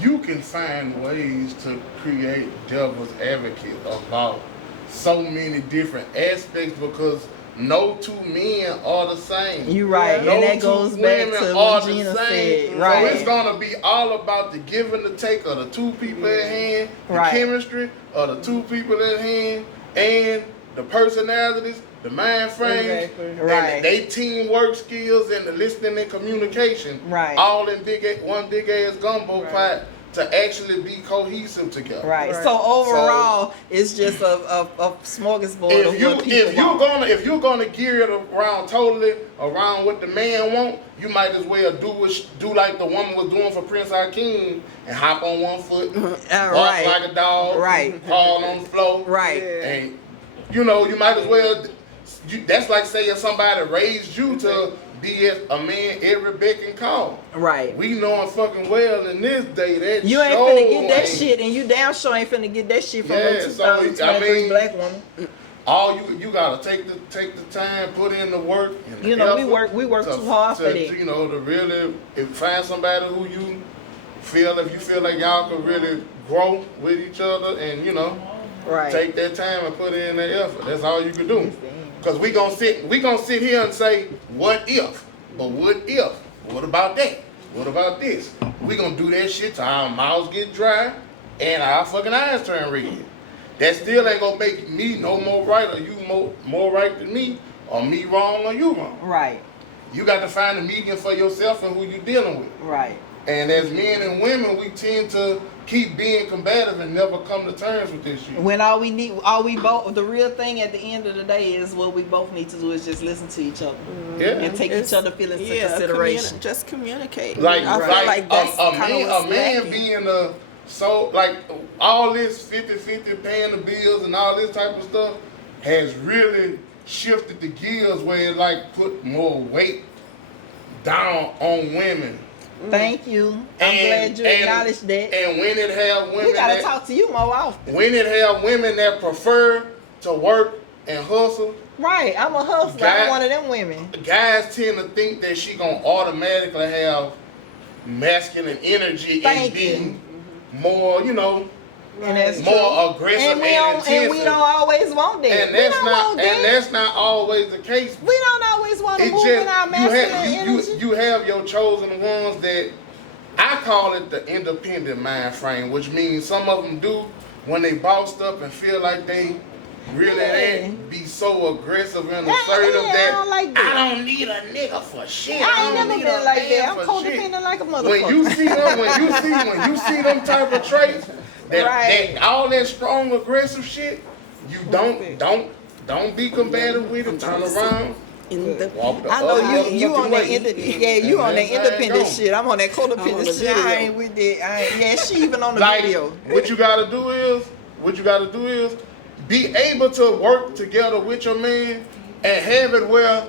you can find ways to create devil's advocate about so many different aspects because no two men are the same. You right, No and that two goes back women to are what the Gina same. said. Right. So it's gonna be all about the give and the take of the two people at hand, the Right. chemistry of the two people at hand, and the personalities, the mind frames, Exactly. and Right. they teamwork skills and the listening and communication. Right. All in one big ass gumbo pot to actually be cohesive together. Right. Right. So overall, it's just a smorgasbord of what people want. If you're gonna gear it around totally around what the man want, you might as well do like the woman was doing for Prince Hakeem and hop on one foot, walk right. like a dog, Right. crawl on the floor, Right. Yeah. and you might as well. That's like saying somebody raised you to be a man every beck and call. Right. We knowing fucking well in this day that You ain't show finna get that ain't- shit, and you damn sure ain't finna get that shit from Yeah, a so, 2023 I mean, black woman. All you gotta take the time, put in the work. And the You know, we effort work too hard for that. To really find somebody who you feel like y'all could really grow with each other, and Right. take that time and put in the effort. That's all you can do. Cause we gonna sit here and say, what if? But what if? What about that? What about this? We gonna do that shit till our mouths get dry and our fucking eyes turn red. That still ain't gonna make me no more right or you more right than me, or me wrong or you wrong. Right. You got to find a medium for yourself and who you dealing with. Right. And as men and women, we tend to keep being combative and never come to terms with this shit. When the real thing at the end of the day is what we both need to do is just listen to each other Yeah. and take each other's feelings into consideration. Just communicate. Like, I feel like that's a kinda what's man lacking. being all this 50-50 paying the bills and all this type of stuff has really shifted the gears where it like put more weight down on women. Thank you. I'm glad you acknowledged that. And when it have women We gotta talk to you more often. when it have women that prefer to work and hustle, Right. I'm a hustler. I'm one of them women. guys tend to think that she gonna automatically have masculine energy Thank and you. be more, And that's more true. aggressive and we intensive. don't always want that. And we that's don't not want that. and that's not always the case. We don't always want to It move just in our masculine energy. you have your chosen ones that I call it the independent mind frame, which means some of them do when they bossed up and feel like they really ain't be so aggressive and assertive I don't like that. I don't need a nigga for shit. I ain't don't never need been a like man that. I'm for shit. codependent like a motherfucker. When you see them type of traits, that all that strong aggressive shit, you don't be combative with it. Turn around. Walk the I know other you on that way. you on that And that's how it independent go. shit. I'm on that codependent shit. I ain't with that. Yeah, she even on the Like, video. what you gotta do is be able to work together with your man and have it where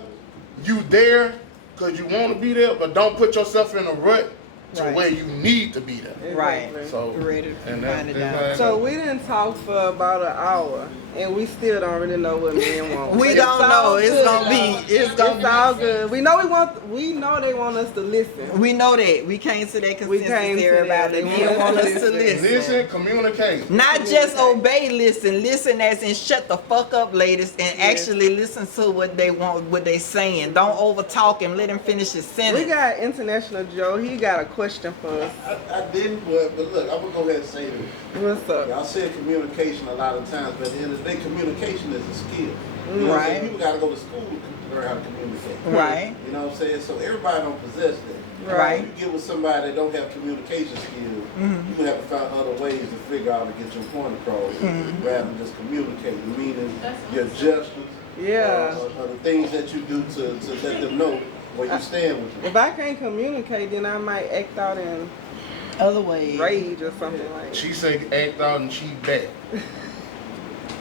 you there because you want to be there, but don't put yourself in a rut to Right. where you need to be there. Right. So, Ready to and find it that's down. how it So go. we didn't talk for about an hour, and we still don't really know what men want. We But don't it's know. all It's good, gonna though. be. It's gonna It's all good. We know they want us to listen. We know that. We came to that We consensus, came to everybody. that. Men want us to Listen. Listen, communicate. Not just obey, listen as in shut the fuck up, ladies, and actually listen to what they want, what they saying. Don't over talk him. Let him finish his We sentence. got International Joe. He got a question for us. I didn't, but look, I'm gonna go ahead and say this. What's up? Y'all said communication a lot of times, but at the end of the day, communication is a skill. You know what I'm saying? Right. People gotta go to school to learn how to communicate. Right. You know what I'm saying? So everybody don't possess that. Right. If you get with somebody that don't have communication skills, you can have to find other ways to figure out to get your point across rather than just communicating, meaning your gestures, Yeah. or the things that you do to let them know where you stand with them. If I can't communicate, then I might act out in Other ways. rage or something like. She said act out and she back.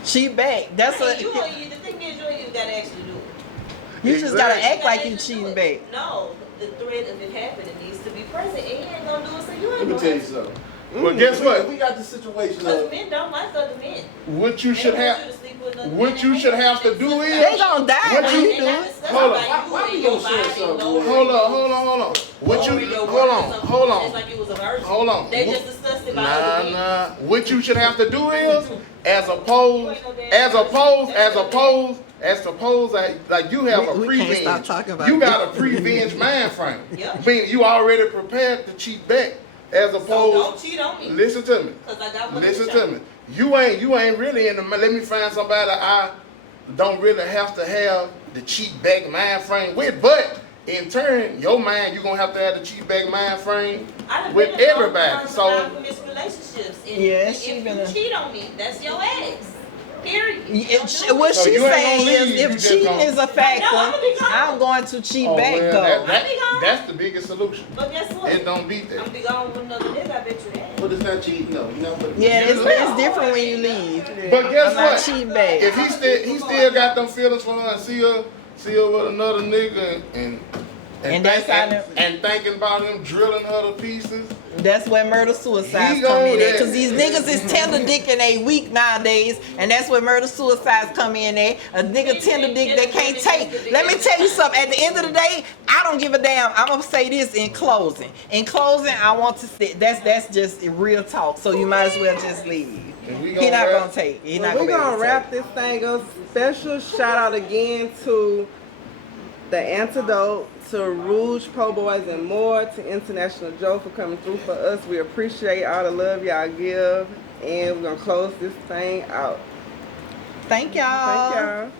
She back. That's Hey, what the thing is, you gotta actually do it. you just gotta act like you actually cheating do it. back. No, the threat of it happening needs to be present, and you ain't gonna do it, so you ain't Let me gonna tell you have to. something. Well, guess If what? we got the situation Because of men don't like other men. What you They should want have, you to sleep with another what man you and should hate have to them. do is. They gonna die What when you- you do it. Hold on. Why we gonna share something? Hold on. What you? Hold on. It's like it was a virgin. Hold on. They just discussed it by Nah, other men. nah. What you should have to do is, as opposed, like you have a We can't prevenge. stop talking about You this. got a prevenge mind frame. Yeah. Meaning you already prepared to cheat back. As So opposed, don't cheat on me. listen to me. Cause I got one Listen shot. to me. You ain't really in the. Let me find somebody I don't really have to have the cheat back mind frame with, but in turn, your mind you gonna have to have the cheat back mind frame I done with been in everybody. long-term So monogamous relationships. And Yeah, if she you been a- cheat on me, that's your ass. Period. Don't What do it. So she's you ain't saying gonna is, leave, you if just cheating gonna- is a factor, No, I'ma be gone. I'm going to cheat oh, back well, though. that's the biggest solution. But guess what? It don't beat I'm that. gonna be gone with another nigga, I bet you that. but it's not cheating though. You know, but Yeah, it's different when you leave. But guess I'm not what? cheating back. If he still got them feelings for her and see her with another nigga And that's how them- and thinking about him drilling her to pieces. That's where murder suicides He come gonna in at. let- Cause these niggas is tender dick and they weak nowadays, and that's where murder suicides come in at. A nigga tender dick they can't take. Let me tell you something. At the end of the day, I don't give a damn. I'm gonna say this in closing. In closing, I want to say that's just real talk. So you might as well just leave. He not gonna take. He not We're gonna be able gonna to wrap take. this thing up. Special shout out again to The Antidote, to Rouge Po Boys and more, to International Joe for coming through for us. We appreciate all the love y'all give, and we're gonna close this thing out. Thank y'all. Thank y'all.